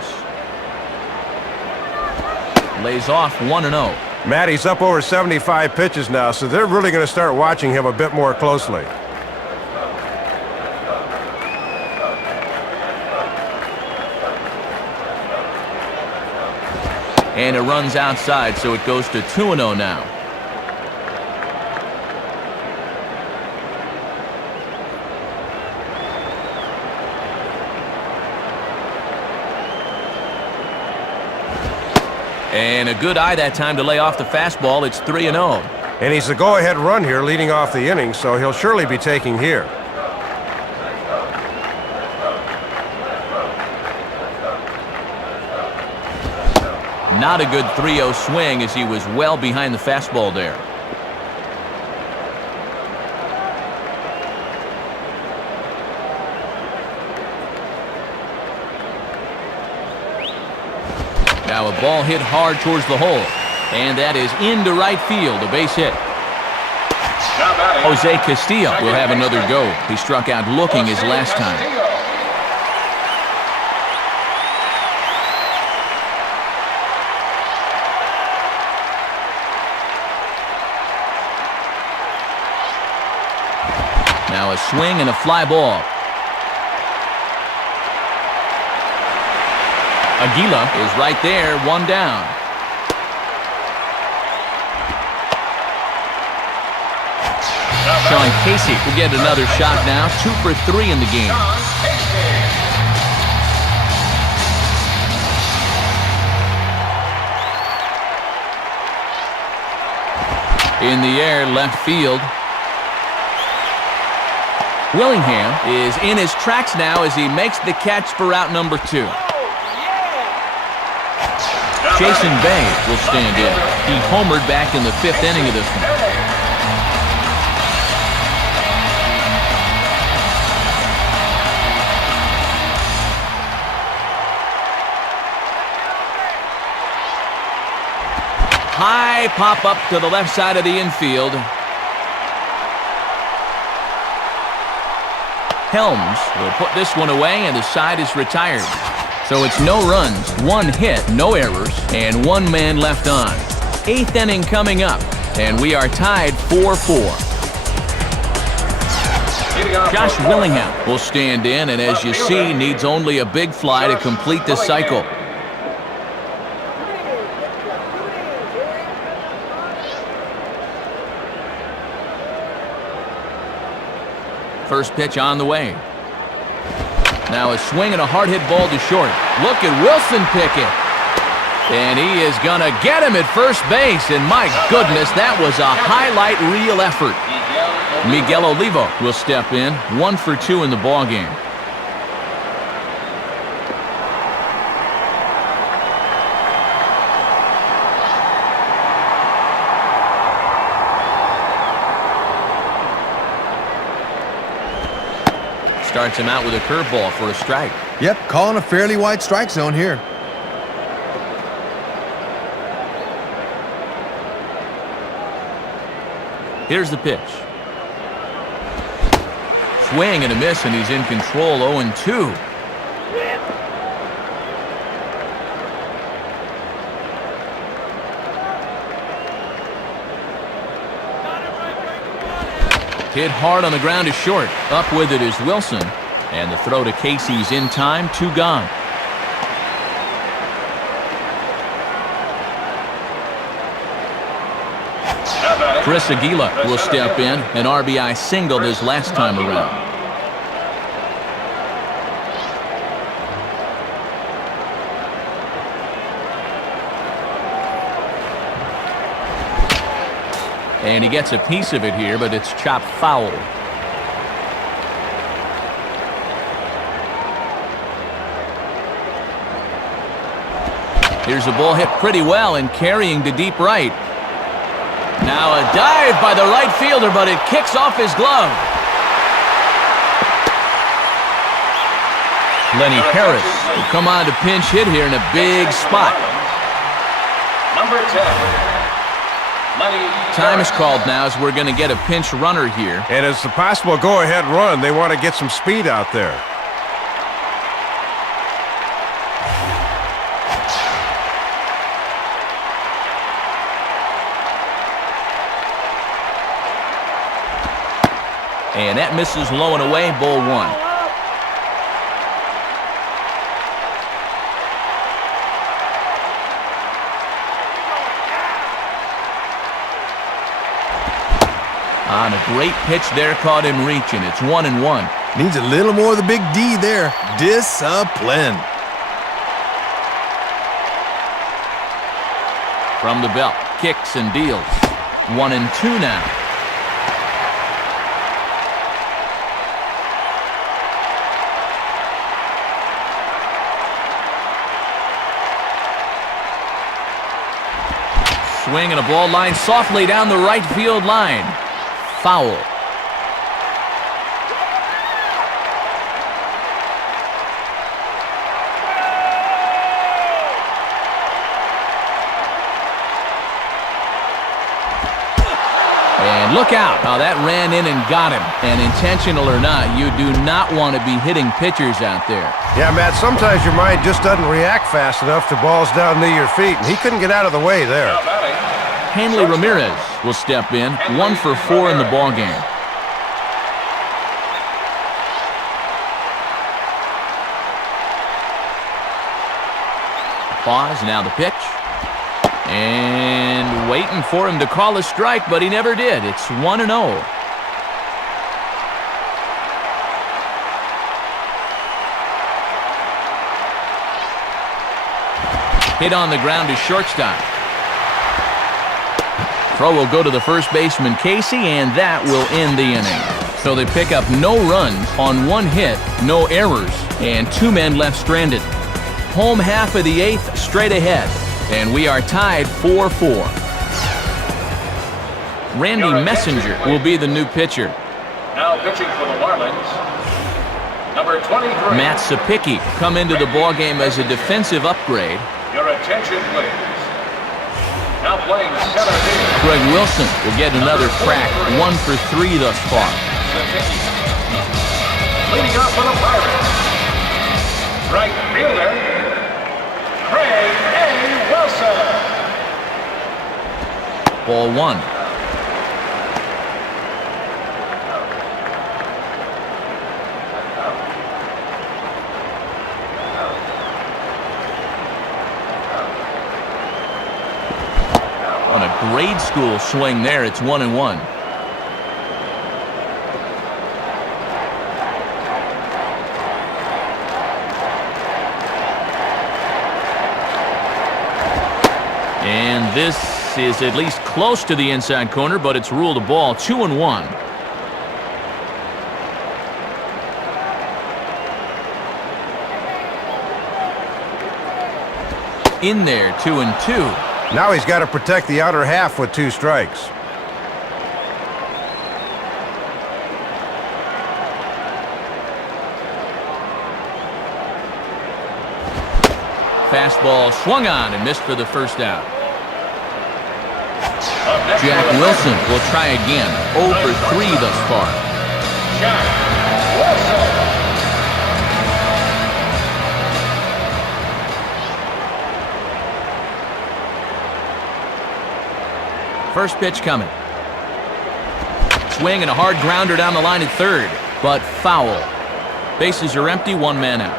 Lays off 1-0. Matt, he's up over 75 pitches now, so they're really going to start watching him a bit more closely. And it runs outside, so it goes to 2-0 now. And a good eye that time to lay off the fastball. It's 3-0. And he's the go-ahead run here leading off the inning, so he'll surely be taking here. Not a good 3-0 swing as he was well behind the fastball there. Now a ball hit hard towards the hole. And that is into right field, a base hit. Jose Castillo will have another go. He struck out looking his last time. Now a swing and a fly ball. Aguila is right there, 1 down. Sean Casey will get another shot now, 2 for 3 in the game. In the air, left field. Willingham is in his tracks now as he makes the catch for out number 2. Jason Bay will stand in. He homered back in the 5th inning of this one. High pop up to the left side of the infield. Helms will put this one away, and the side is retired. So it's no runs, 1 hit, no errors, and 1 man left on. 8th inning coming up, and we are tied 4-4. Josh Willingham will stand in, and as you see, needs only a big fly to complete this cycle. First pitch on the way. Now a swing and a hard hit ball to short. Look at Wilson pick it. And he is going to get him at first base. And my goodness, that was a highlight reel effort. Miguel Olivo will step in, 1 for 2 in the ballgame. Starts him out with a curveball for a strike. Yep, calling a fairly wide strike zone here. Here's the pitch. Swing and a miss, and he's in control, 0-2. Hit hard on the ground to short. Up with it is Wilson. And the throw to Casey's in time, 2 gone. Chris Aguila will step in, an RBI single his last time around. And he gets a piece of it here, but it's chopped foul. Here's a ball hit pretty well and carrying to deep right. Now a dive by the right fielder, but it kicks off his glove. Lenny Harris will come on to pinch hit here in a big spot. Number 10. Time is called now as we're going to get a pinch runner here. And it's a possible go-ahead run. They want to get some speed out there. And that misses low and away, ball 1. On a great pitch there, caught him reaching. It's 1-1. Needs a little more of the big D there. Discipline. From the belt, kicks and deals. 1-2 now. Swing and a ball line softly down the right field line. Foul. And look out. Now that ran in and got him. And intentional or not, you do not want to be hitting pitchers out there. Yeah, Matt, sometimes your mind just doesn't react fast enough to balls down near your feet, and he couldn't get out of the way there. Hanley Ramirez will step in, 1 for 4 in the ballgame. Pause, now the pitch. And waiting for him to call a strike, but he never did. It's 1-0. Hit on the ground to shortstop. Throw will go to the first baseman, Casey, and that will end the inning. So they pick up no runs on 1 hit, no errors, and 2 men left stranded. Home half of the 8th, straight ahead, and we are tied 4-4. Randy Messenger will be the new pitcher. Now pitching for the Marlins, number 23. Matt Sapicki come into the ballgame as a defensive upgrade. Your attention, please. Now playing center field. Greg Wilson will get another crack, 1 for 3 thus far. Leading off for the Pirates, right fielder, Craig A. Wilson. Ball 1. On a grade school swing there, it's 1-1. And this is at least close to the inside corner, but it's ruled a ball, 2-1. In there, 2-2. Now he's got to protect the outer half with 2 strikes. Fastball swung on and missed for the first out. Jack Wilson will try again. 0 for 3 thus far. Jack Wilson. First pitch coming. Swing and a hard grounder down the line at third, but foul. Bases are empty, one man out.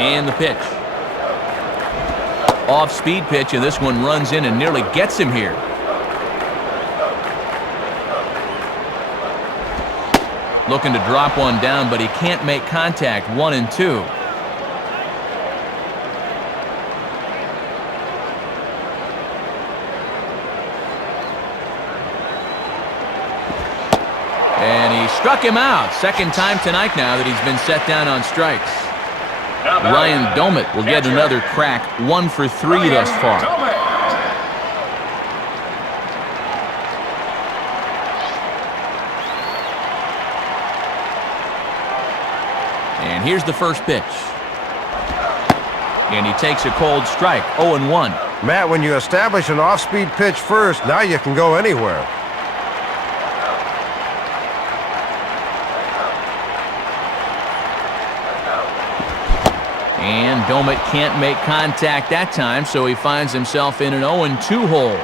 And the pitch. Off-speed pitch, and this one runs in and nearly gets him here. Looking to drop one down, but he can't make contact. 1-2. And he struck him out. Second time tonight now that he's been set down on strikes. Ryan Domit will get another crack. 1 for 3 thus far. And here's the first pitch. And he takes a cold strike. 0-1. Matt, when you establish an off-speed pitch first, now you can go anywhere. And Domit can't make contact that time, so he finds himself in an 0-2 hole.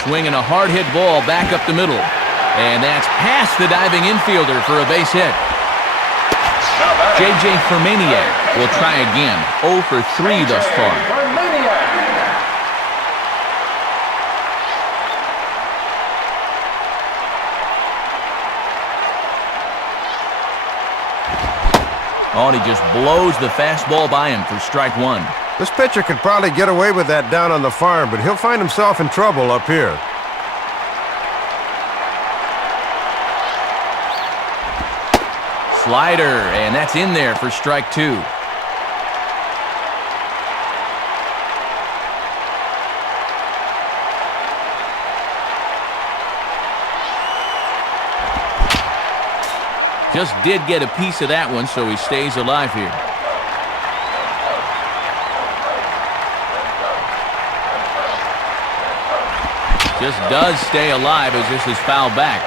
Swinging a hard-hit ball back up the middle. And that's past the diving infielder for a base hit. J.J. Fermaniak will try again. 0 for 3 thus far. Oh, and he just blows the fastball by him for strike 1. This pitcher could probably get away with that down on the farm, but he'll find himself in trouble up here. Slider, and that's in there for strike 2. Just did get a piece of that one, so he stays alive here. Just does stay alive as this is fouled back.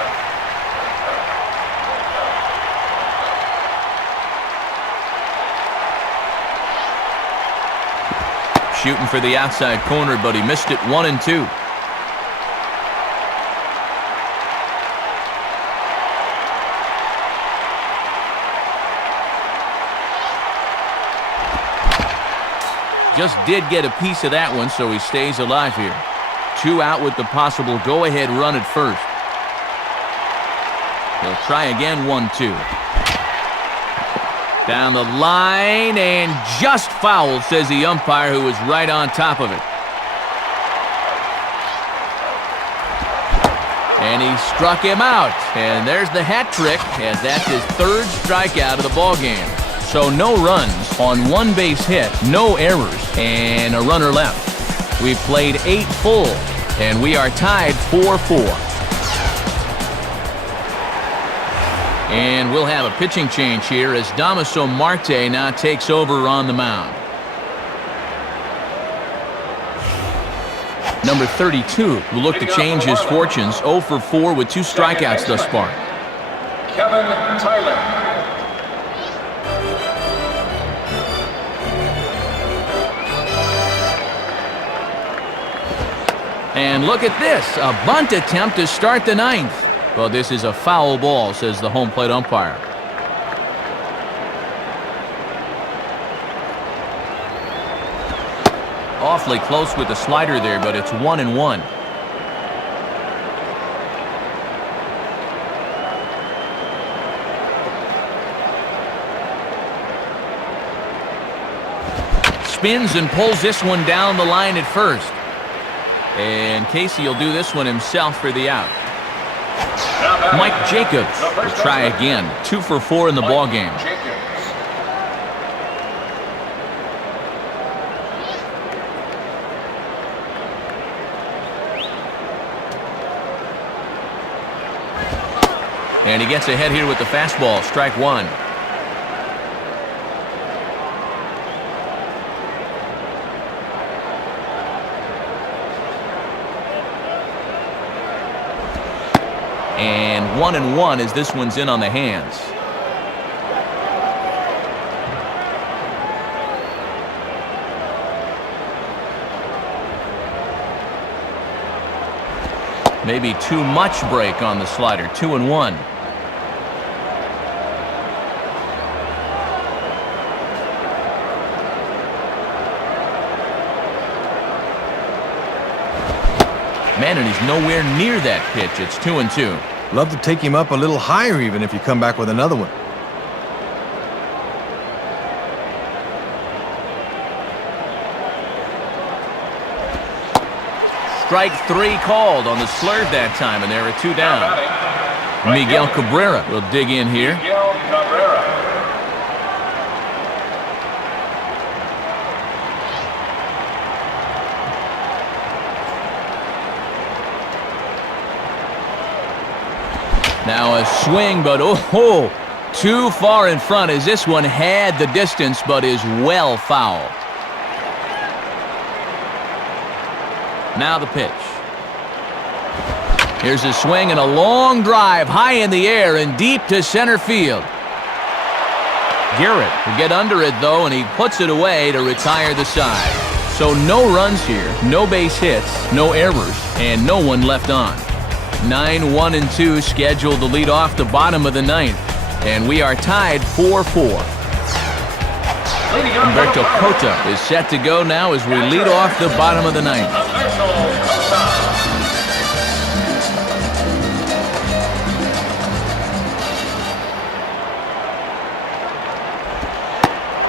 Shooting for the outside corner, but he missed it. 1-2. Just did get a piece of that one, so he stays alive here. 2 out with the possible go-ahead run at first. He'll try again. 1-2. Down the line, and just fouled, says the umpire, who was right on top of it. And he struck him out. And there's the hat trick, as that's his 3rd strikeout of the ballgame. So no runs on 1 base hit, no errors, and a runner left. We've played 8 full, and we are tied 4-4. And we'll have a pitching change here as Damaso Marte now takes over on the mound. Number 32 will look to change his fortunes. 0 for 4 with 2 strikeouts thus far. Kevin Tyler. And look at this, a bunt attempt to start the 9th. Well, this is a foul ball, says the home plate umpire. Awfully close with the slider there, but it's 1-1. Spins and pulls this one down the line at first. And Casey will do this one himself for the out. Mike Jacobs will try again. 2 for 4 in the ballgame. And he gets ahead here with the fastball. Strike 1. And 1-1 as this one's in on the hands. Maybe too much break on the slider. 2-1. Man, and he's nowhere near that pitch. It's 2-2. Love to take him up a little higher even if you come back with another one. Strike 3 called on the slurve that time, and there are 2 down. Miguel Cabrera will dig in here. Miguel Cabrera. Now a swing, but oh, too far in front as this one had the distance but is well foul. Now the pitch. Here's a swing and a long drive high in the air and deep to center field. Garrett will get under it though, and he puts it away to retire the side. So no runs here, no base hits, no errors, and no one left on. 9-1-2 scheduled to lead off the bottom of the 9th, and we are tied 4-4. Humberto Cota is set to go now as we lead off the bottom of the 9th.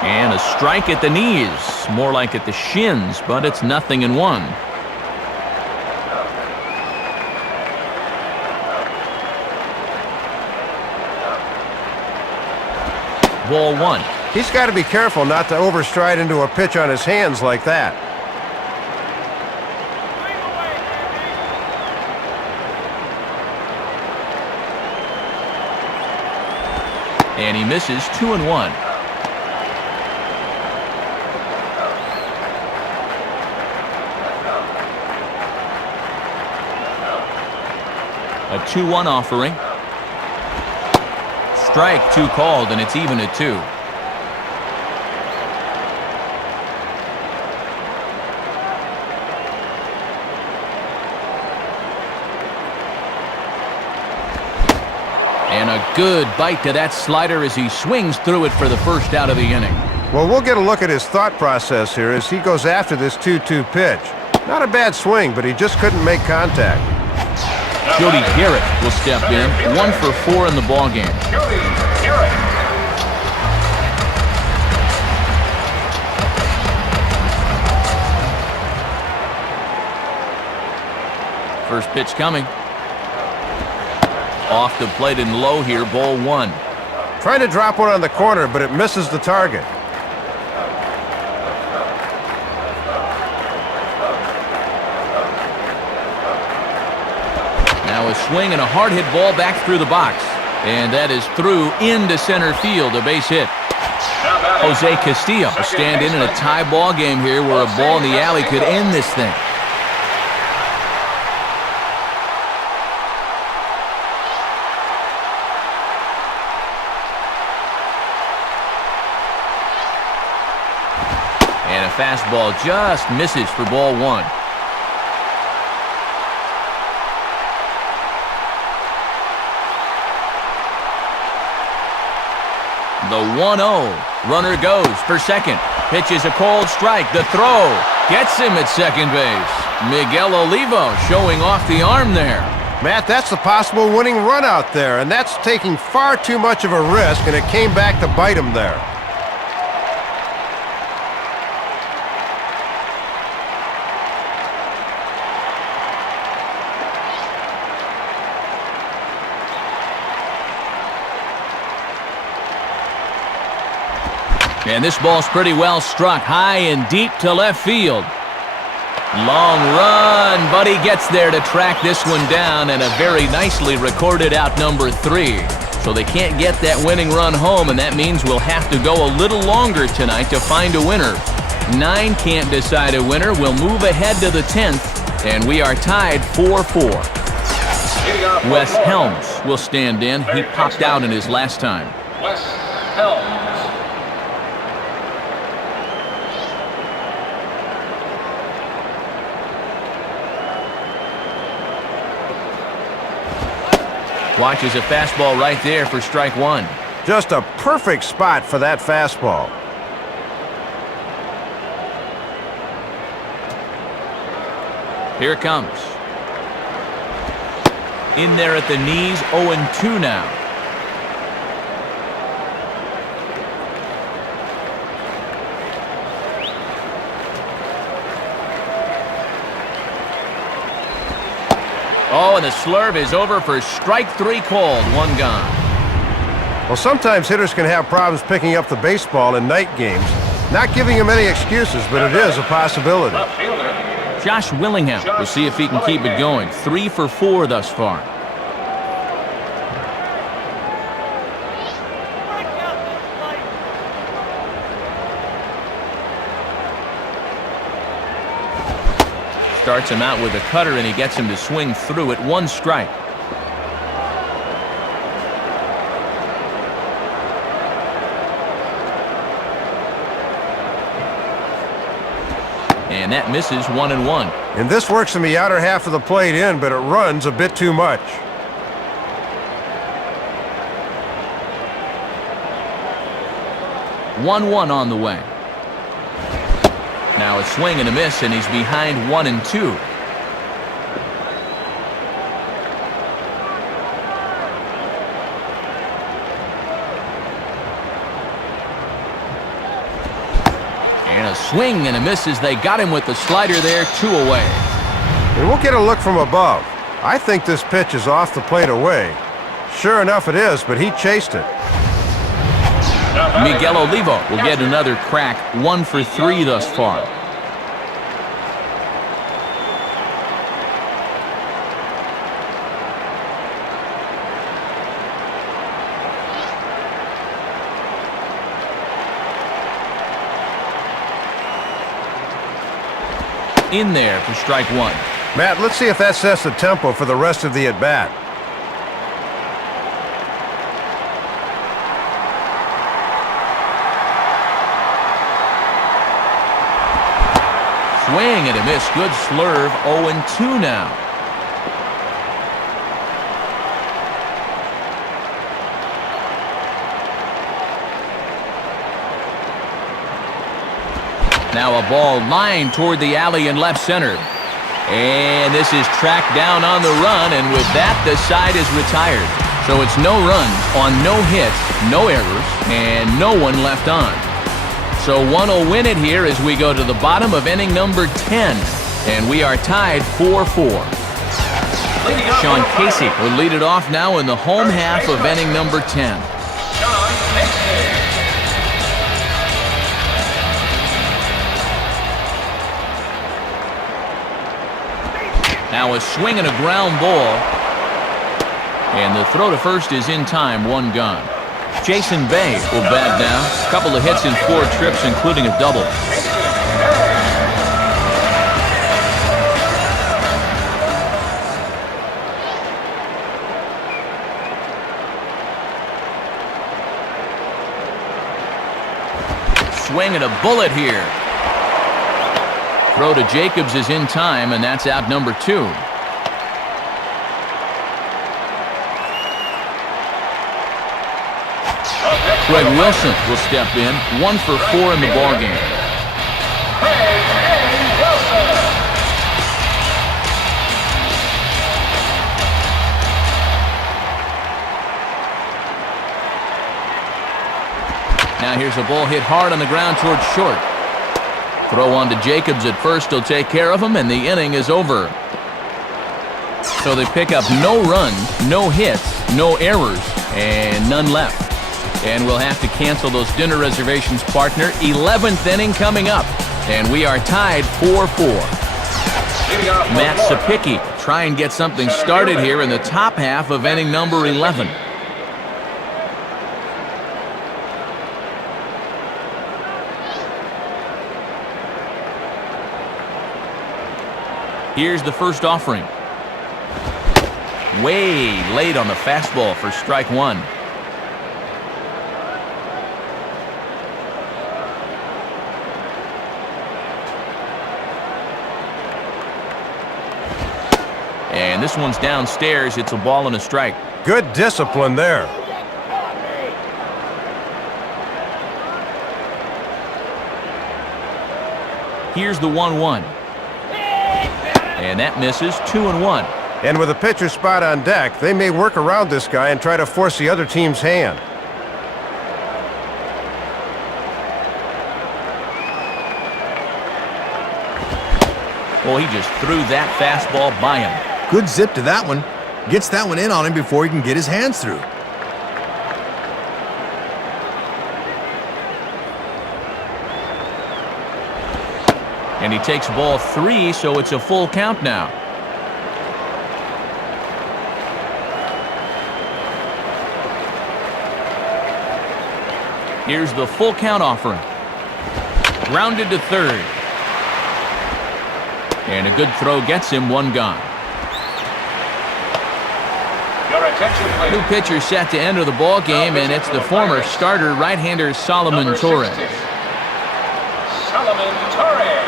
And a strike at the knees, more like at the shins, but it's 0-1. Ball 1. He's got to be careful not to overstride into a pitch on his hands like that. And he misses. 2-1. A 2-1 offering. Strike 2 called, and it's even at 2. And a good bite to that slider as he swings through it for the first out of the inning. Well, we'll get a look at his thought process here as he goes after this 2-2 pitch. Not a bad swing, but he just couldn't make contact. Jody Garrett will step in, 1 for 4 in the ballgame. Jody Garrett. First pitch coming. Off the plate and low here, ball 1. Trying to drop one on the corner, but it misses the target. Now a swing and a hard hit ball back through the box. And that is through into center field, a base hit. Jose Castillo will stand in a tie ball game here where a ball in the alley could end this thing. And a fastball just misses for ball 1. The 1-0. Runner goes for second. Pitches a cold strike. The throw gets him at second base. Miguel Olivo showing off the arm there. Matt, that's the possible winning run out there, and that's taking far too much of a risk, and it came back to bite him there. And this ball's pretty well struck, high and deep to left field. Long run, but he gets there to track this one down, and a very nicely recorded out number 3. So they can't get that winning run home, and that means we'll have to go a little longer tonight to find a winner. 9 can't decide a winner. We'll move ahead to the 10th, and we are tied 4-4. Wes Helms will stand in. He popped out in his last time. Wes Helms. Watches a fastball right there for strike one. Just a perfect spot for that fastball. Here it comes. In there at the knees, 0-2 now. Oh, and the slurve is over for strike three called. One gone. Well, sometimes hitters can have problems picking up the baseball in night games. Not giving him any excuses, but it is a possibility. Left fielder. Josh Willingham. We'll see if he can keep it going. 3 for 4 thus far. Starts him out with a cutter, and he gets him to swing through it. 1 strike. And that misses. 1-1. And this works in the outer half of the plate in, but it runs a bit too much. One on the way. Now a swing and a miss, and he's behind 1-2. And a swing and a miss as they got him with the slider there. 2 away. And we'll get a look from above. I think this pitch is off the plate away. Sure enough it is, but he chased it. Miguel Olivo will get another crack. 1 for 3 thus far. In there for strike 1. Matt, let's see if that sets the tempo for the rest of the at-bat. Swing and a miss. Good slurve. 0-2 now. Now a ball lined toward the alley in left center. And this is tracked down on the run, and with that, the side is retired. So it's no runs on no hits, no errors, and no one left on. So one will win it here as we go to the bottom of inning number 10. And we are tied 4-4. Sean Casey will lead it off now in the home half of inning number 10. Now a swing and a ground ball. And the throw to first is in time. 1 gone. Jason Bay will bat now. A couple of hits in 4 trips, including a double. Swing and a bullet here. Throw to Jacobs is in time, and that's out number 2. Greg Wilson will step in. 1 for 4 in the ballgame. Now here's a ball hit hard on the ground towards short. Throw on to Jacobs at first. He'll take care of him, and the inning is over. So they pick up no runs, no hits, no errors, and none left. And we'll have to cancel those dinner reservations, partner. 11th inning coming up, and we are tied 4-4. Matt Sapicki try and get something started here in the top half of inning number 11. Here's the first offering. Way late on the fastball for strike 1. And this one's downstairs. It's a ball and a strike. Good discipline there. Here's the 1-1. And that misses. 2-1. And with a pitcher spot on deck, they may work around this guy and try to force the other team's hand. Well, he just threw that fastball by him. Good zip to that one. Gets that one in on him before he can get his hands through. And he takes ball 3, so it's a full count now. Here's the full count offering. Grounded to third. And a good throw gets him. One gone. Your attention, please. New pitcher set to enter the ball game, and it's the former starter right-hander Solomon Number Torres. 60, Solomon Torres.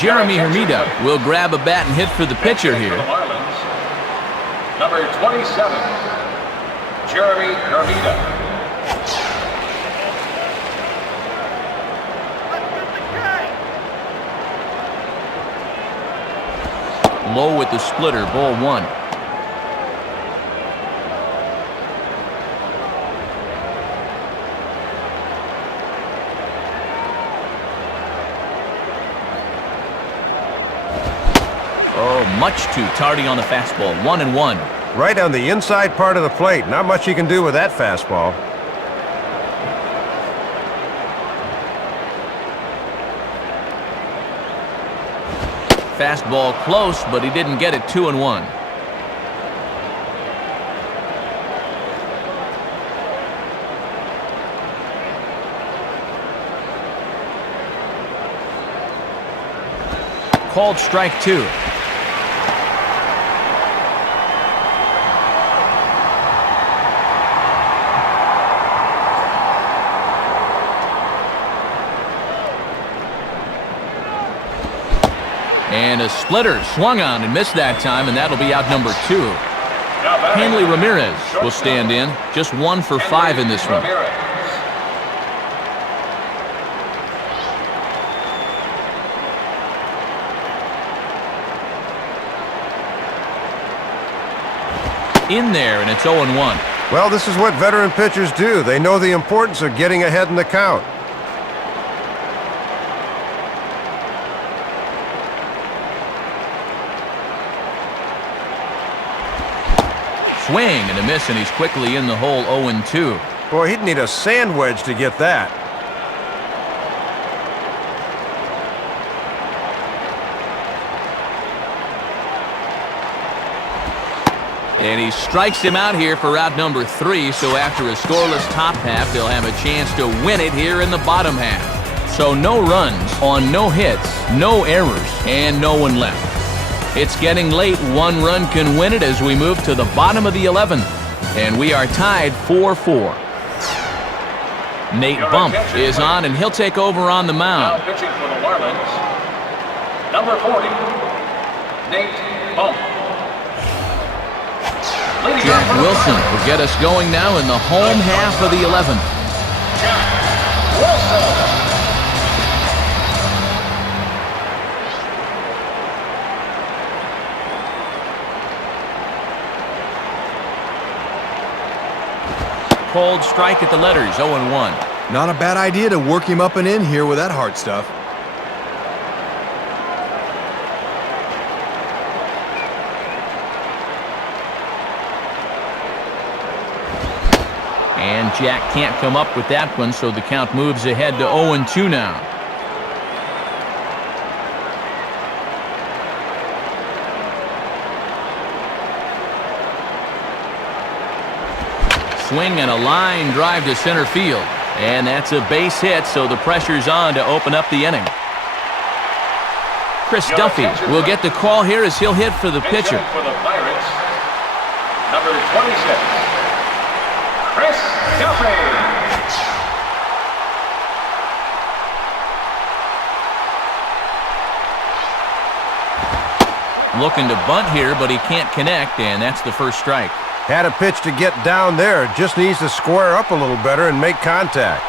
Jeremy Hermida will grab a bat and hit for the pitcher For here. the Marlins, number 27, Jeremy Hermida. Low with the splitter, ball 1. Oh, much too tardy on the fastball. 1-1. Right on the inside part of the plate. Not much you can do with that fastball. Fastball close, but he didn't get it. 2-1. Called strike 2. And a splitter swung on and missed that time, and that'll be out number 2. Now batting, Hanley Ramirez will stand in. Just 1 for 5 in this one. Ramirez. In there, and it's 0-1. Well, this is what veteran pitchers do. They know the importance of getting ahead in the count. Swing and a miss, and he's quickly in the hole. 0-2. Boy, he'd need a sand wedge to get that. And he strikes him out here for out number 3, so after a scoreless top half, they'll have a chance to win it here in the bottom half. So no runs on no hits, no errors, and no one left. It's getting late. 1 run can win it as we move to the bottom of the 11th. And we are tied 4-4. Nate Bump is on, and he'll take over on the Now mound. pitching for the Marlins, number 40, Nate Bump. Leading Jack off for the Wilson Marlins, will get us going now in the home half of the 11th. Jack Wilson. Called strike at the letters. 0-1. Not a bad idea to work him up and in here with that hard stuff. And Jack can't come up with that one, so the count moves ahead to 0-2 now. Swing and a line drive to center field. And that's a base hit, so the pressure's on to open up the inning. Chris Duffy will get the call here as he'll hit for the pitcher. For the Pirates, number 26, Chris Duffy. Looking to bunt here, but he can't connect, and that's the first strike. Had a pitch to get down there. Just needs to square up a little better and make contact.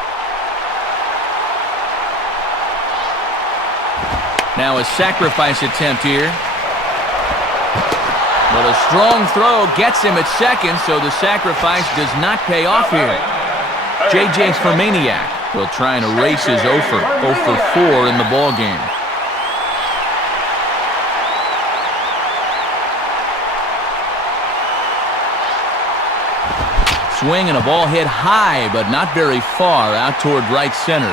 Now a sacrifice attempt here. But a strong throw gets him at second, so the sacrifice does not pay off here. J.J. Fermaniac will try and erase his 0 for 4 in the ballgame. Swing and a ball hit high, but not very far out toward right center.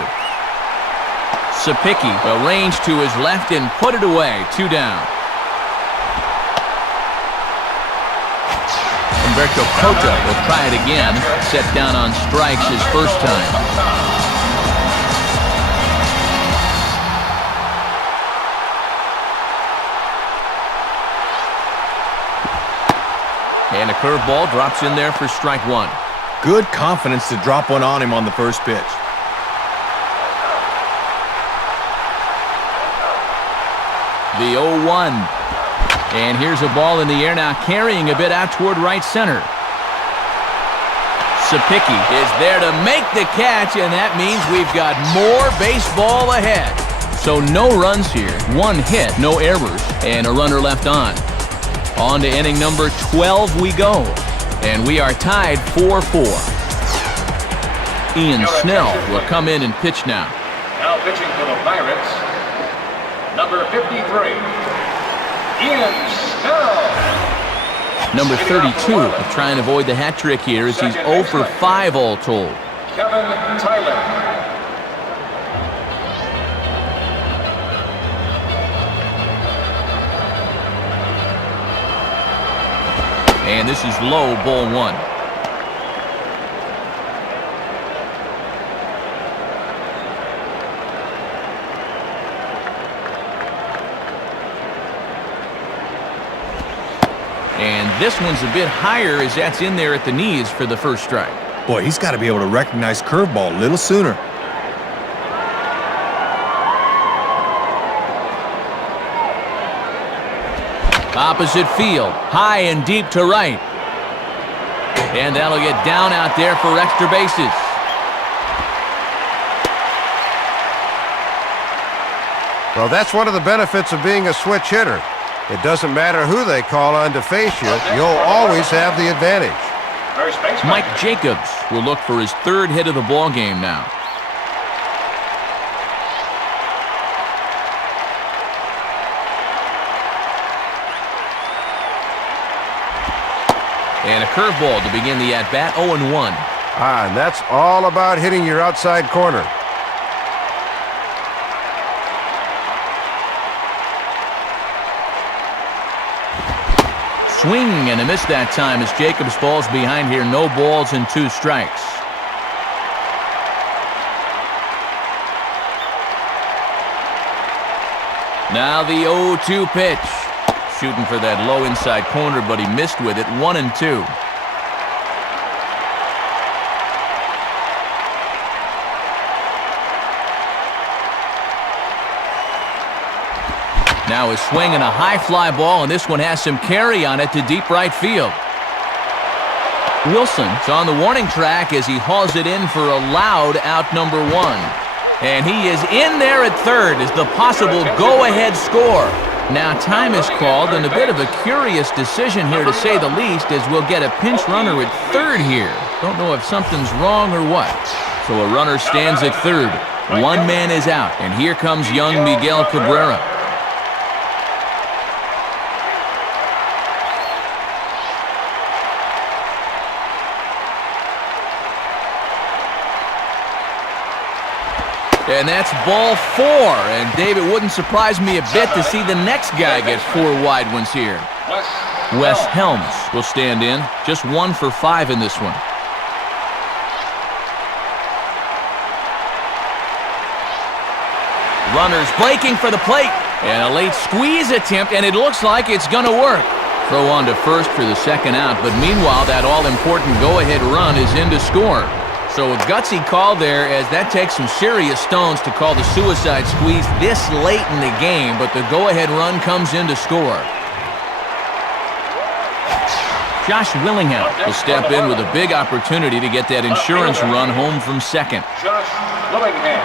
Sapicki arranged to his left and put it away. 2 down. Humberto Cota will try it again. Set down on strikes his first time. And a curveball drops in there for strike 1. Good confidence to drop one on him on the first pitch. The 0-1. And here's a ball in the air now, carrying a bit out toward right center. Sapicki is there to make the catch, and that means we've got more baseball ahead. So no runs here, 1 hit, no errors, and a runner left on. On to inning number 12 we go, and we are tied 4-4. Ian Snell will come in and pitch now. Now pitching for the Pirates, number 53, Ian Snell. Number 32 will try and avoid the hat trick here as he's 0 for 5 all told. Kevin Tyler. And this is low, ball 1. And this one's a bit higher as that's in there at the knees for the first strike. Boy, he's got to be able to recognize curveball a little sooner. Opposite field, high and deep to right. And that'll get down out there for extra bases. Well, that's one of the benefits of being a switch hitter. It doesn't matter who they call on to face you, you'll always have the advantage. Mike Jacobs will look for his 3rd hit of the ball game now. And a curveball to begin the at-bat, 0-1. And that's all about hitting your outside corner. Swing and a miss that time as Jacobs falls behind here. No balls and 2 strikes. Now the 0-2 pitch. Shooting for that low inside corner, but he missed with it. 1-2. Now a swing and a high fly ball, and this one has some carry on it to deep right field. Wilson's on the warning track as he hauls it in for a loud out number 1. And he is in there at 3rd as the possible go-ahead score. Now time is called, and a bit of a curious decision here to say the least, as we'll get a pinch runner at 3rd here. Don't know if something's wrong or what. So a runner stands at 3rd. 1 man is out, and here comes young Miguel Cabrera. And that's ball 4. And, Dave, it wouldn't surprise me a bit to see the next guy get 4 wide ones here. Wes Helms will stand in. Just 1 for 5 in this one. Runners breaking for the plate. And a late squeeze attempt, and it looks like it's going to work. Throw on to first for the 2nd out, but meanwhile, that all-important go-ahead run is in to score. So a gutsy call there, as that takes some serious stones to call the suicide squeeze this late in the game, but the go-ahead run comes in to score. Josh Willingham will step in with a big opportunity to get that insurance run home from second. Josh Willingham.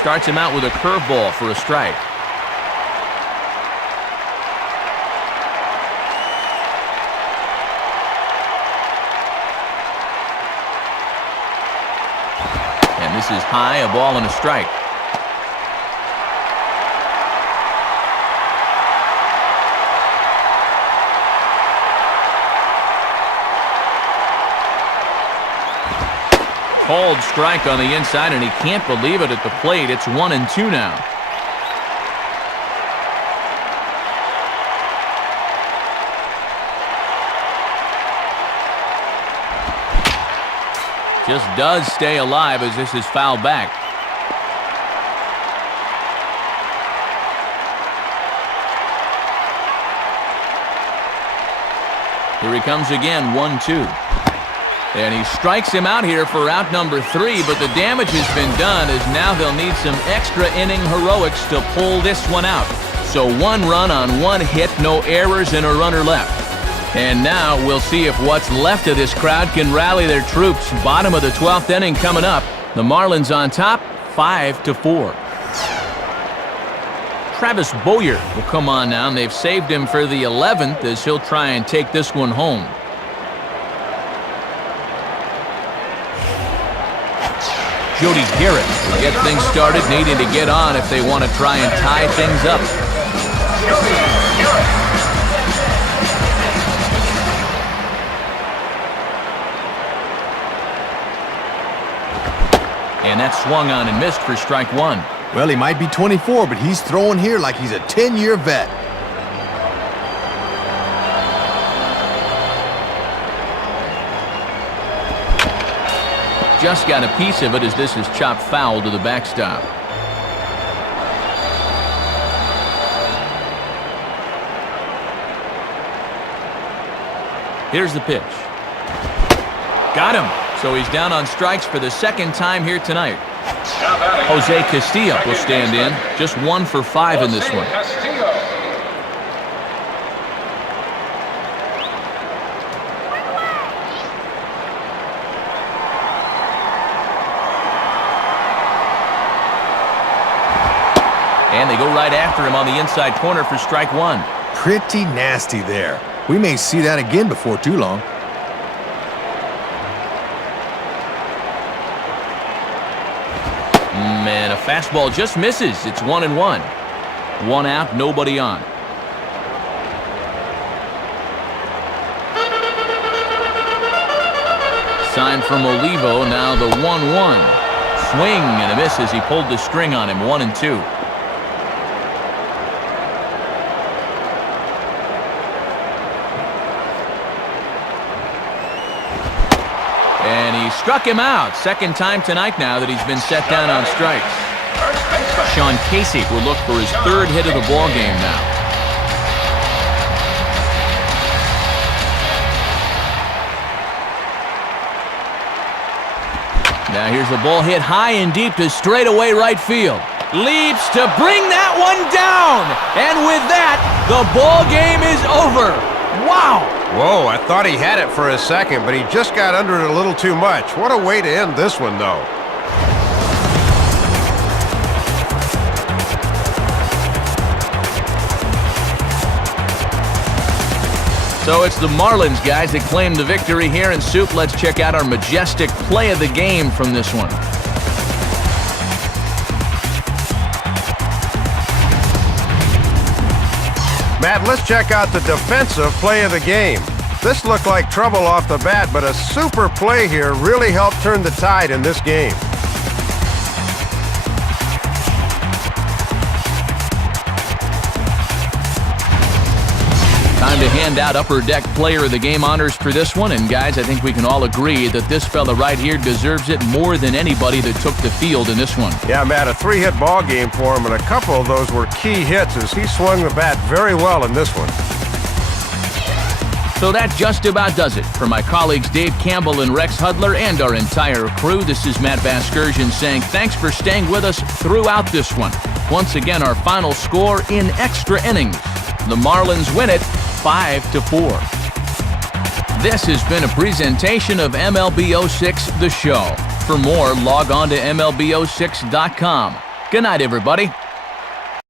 Starts him out with a curveball for a strike. And this is high, a ball and a strike. Called strike on the inside, and he can't believe it at the plate. It's 1-2 now. Just does stay alive as this is fouled back. Here he comes again, 1-2. And he strikes him out here for out number 3, but the damage has been done as now they'll need some extra inning heroics to pull this one out. So 1 run on 1 hit, no errors, and a runner left. And now we'll see if what's left of this crowd can rally their troops. Bottom of the 12th inning coming up. The Marlins on top, 5-4. Travis Boyer will come on now, and they've saved him for the 11th as he'll try and take this one home. Jody Garrett will get things started, needing to get on if they want to try and tie things up. And that's swung on and missed for strike 1. Well, he might be 24, but he's throwing here like he's a 10-year vet. Just got a piece of it as this is chopped foul to the backstop. Here's the pitch. Got him. So he's down on strikes for the second time here tonight. Jose Castillo will stand in. Just 1 for 5 in this one. And they go right after him on the inside corner for strike 1. Pretty nasty there. We may see that again before too long. Man, a fastball just misses. It's 1-1. 1 out, nobody on. Sign from Olivo, now the 1-1. Swing and a miss as he pulled the string on him, 1-2. And he struck him out. Second time tonight now that he's been set down on strikes. Sean Casey will look for his 3rd hit of the ball game now. Now here's a ball hit high and deep to straightaway right field. Leaps to bring that one down. And with that, the ball game is over. Wow! Whoa, I thought he had it for a second, but he just got under it a little too much. What a way to end this one, though. So it's the Marlins guys that claim the victory here in Soup. Let's check out our majestic play of the game from this one. Matt, let's check out the defensive play of the game. This looked like trouble off the bat, but a super play here really helped turn the tide in this game. Time to hand out Upper Deck Player of the Game honors for this one. And guys, I think we can all agree that this fella right here deserves it more than anybody that took the field in this one. Yeah, Matt, a 3-hit ball game for him, and a couple of those were key hits as he swung the bat very well in this one. So that just about does it. For my colleagues Dave Campbell and Rex Hudler and our entire crew, this is Matt Vasgersian saying thanks for staying with us throughout this one. Once again, our final score in extra innings. The Marlins win it 5-4. This has been a presentation of MLB 06 The Show. For more, log on to MLB06.com. Good night, everybody.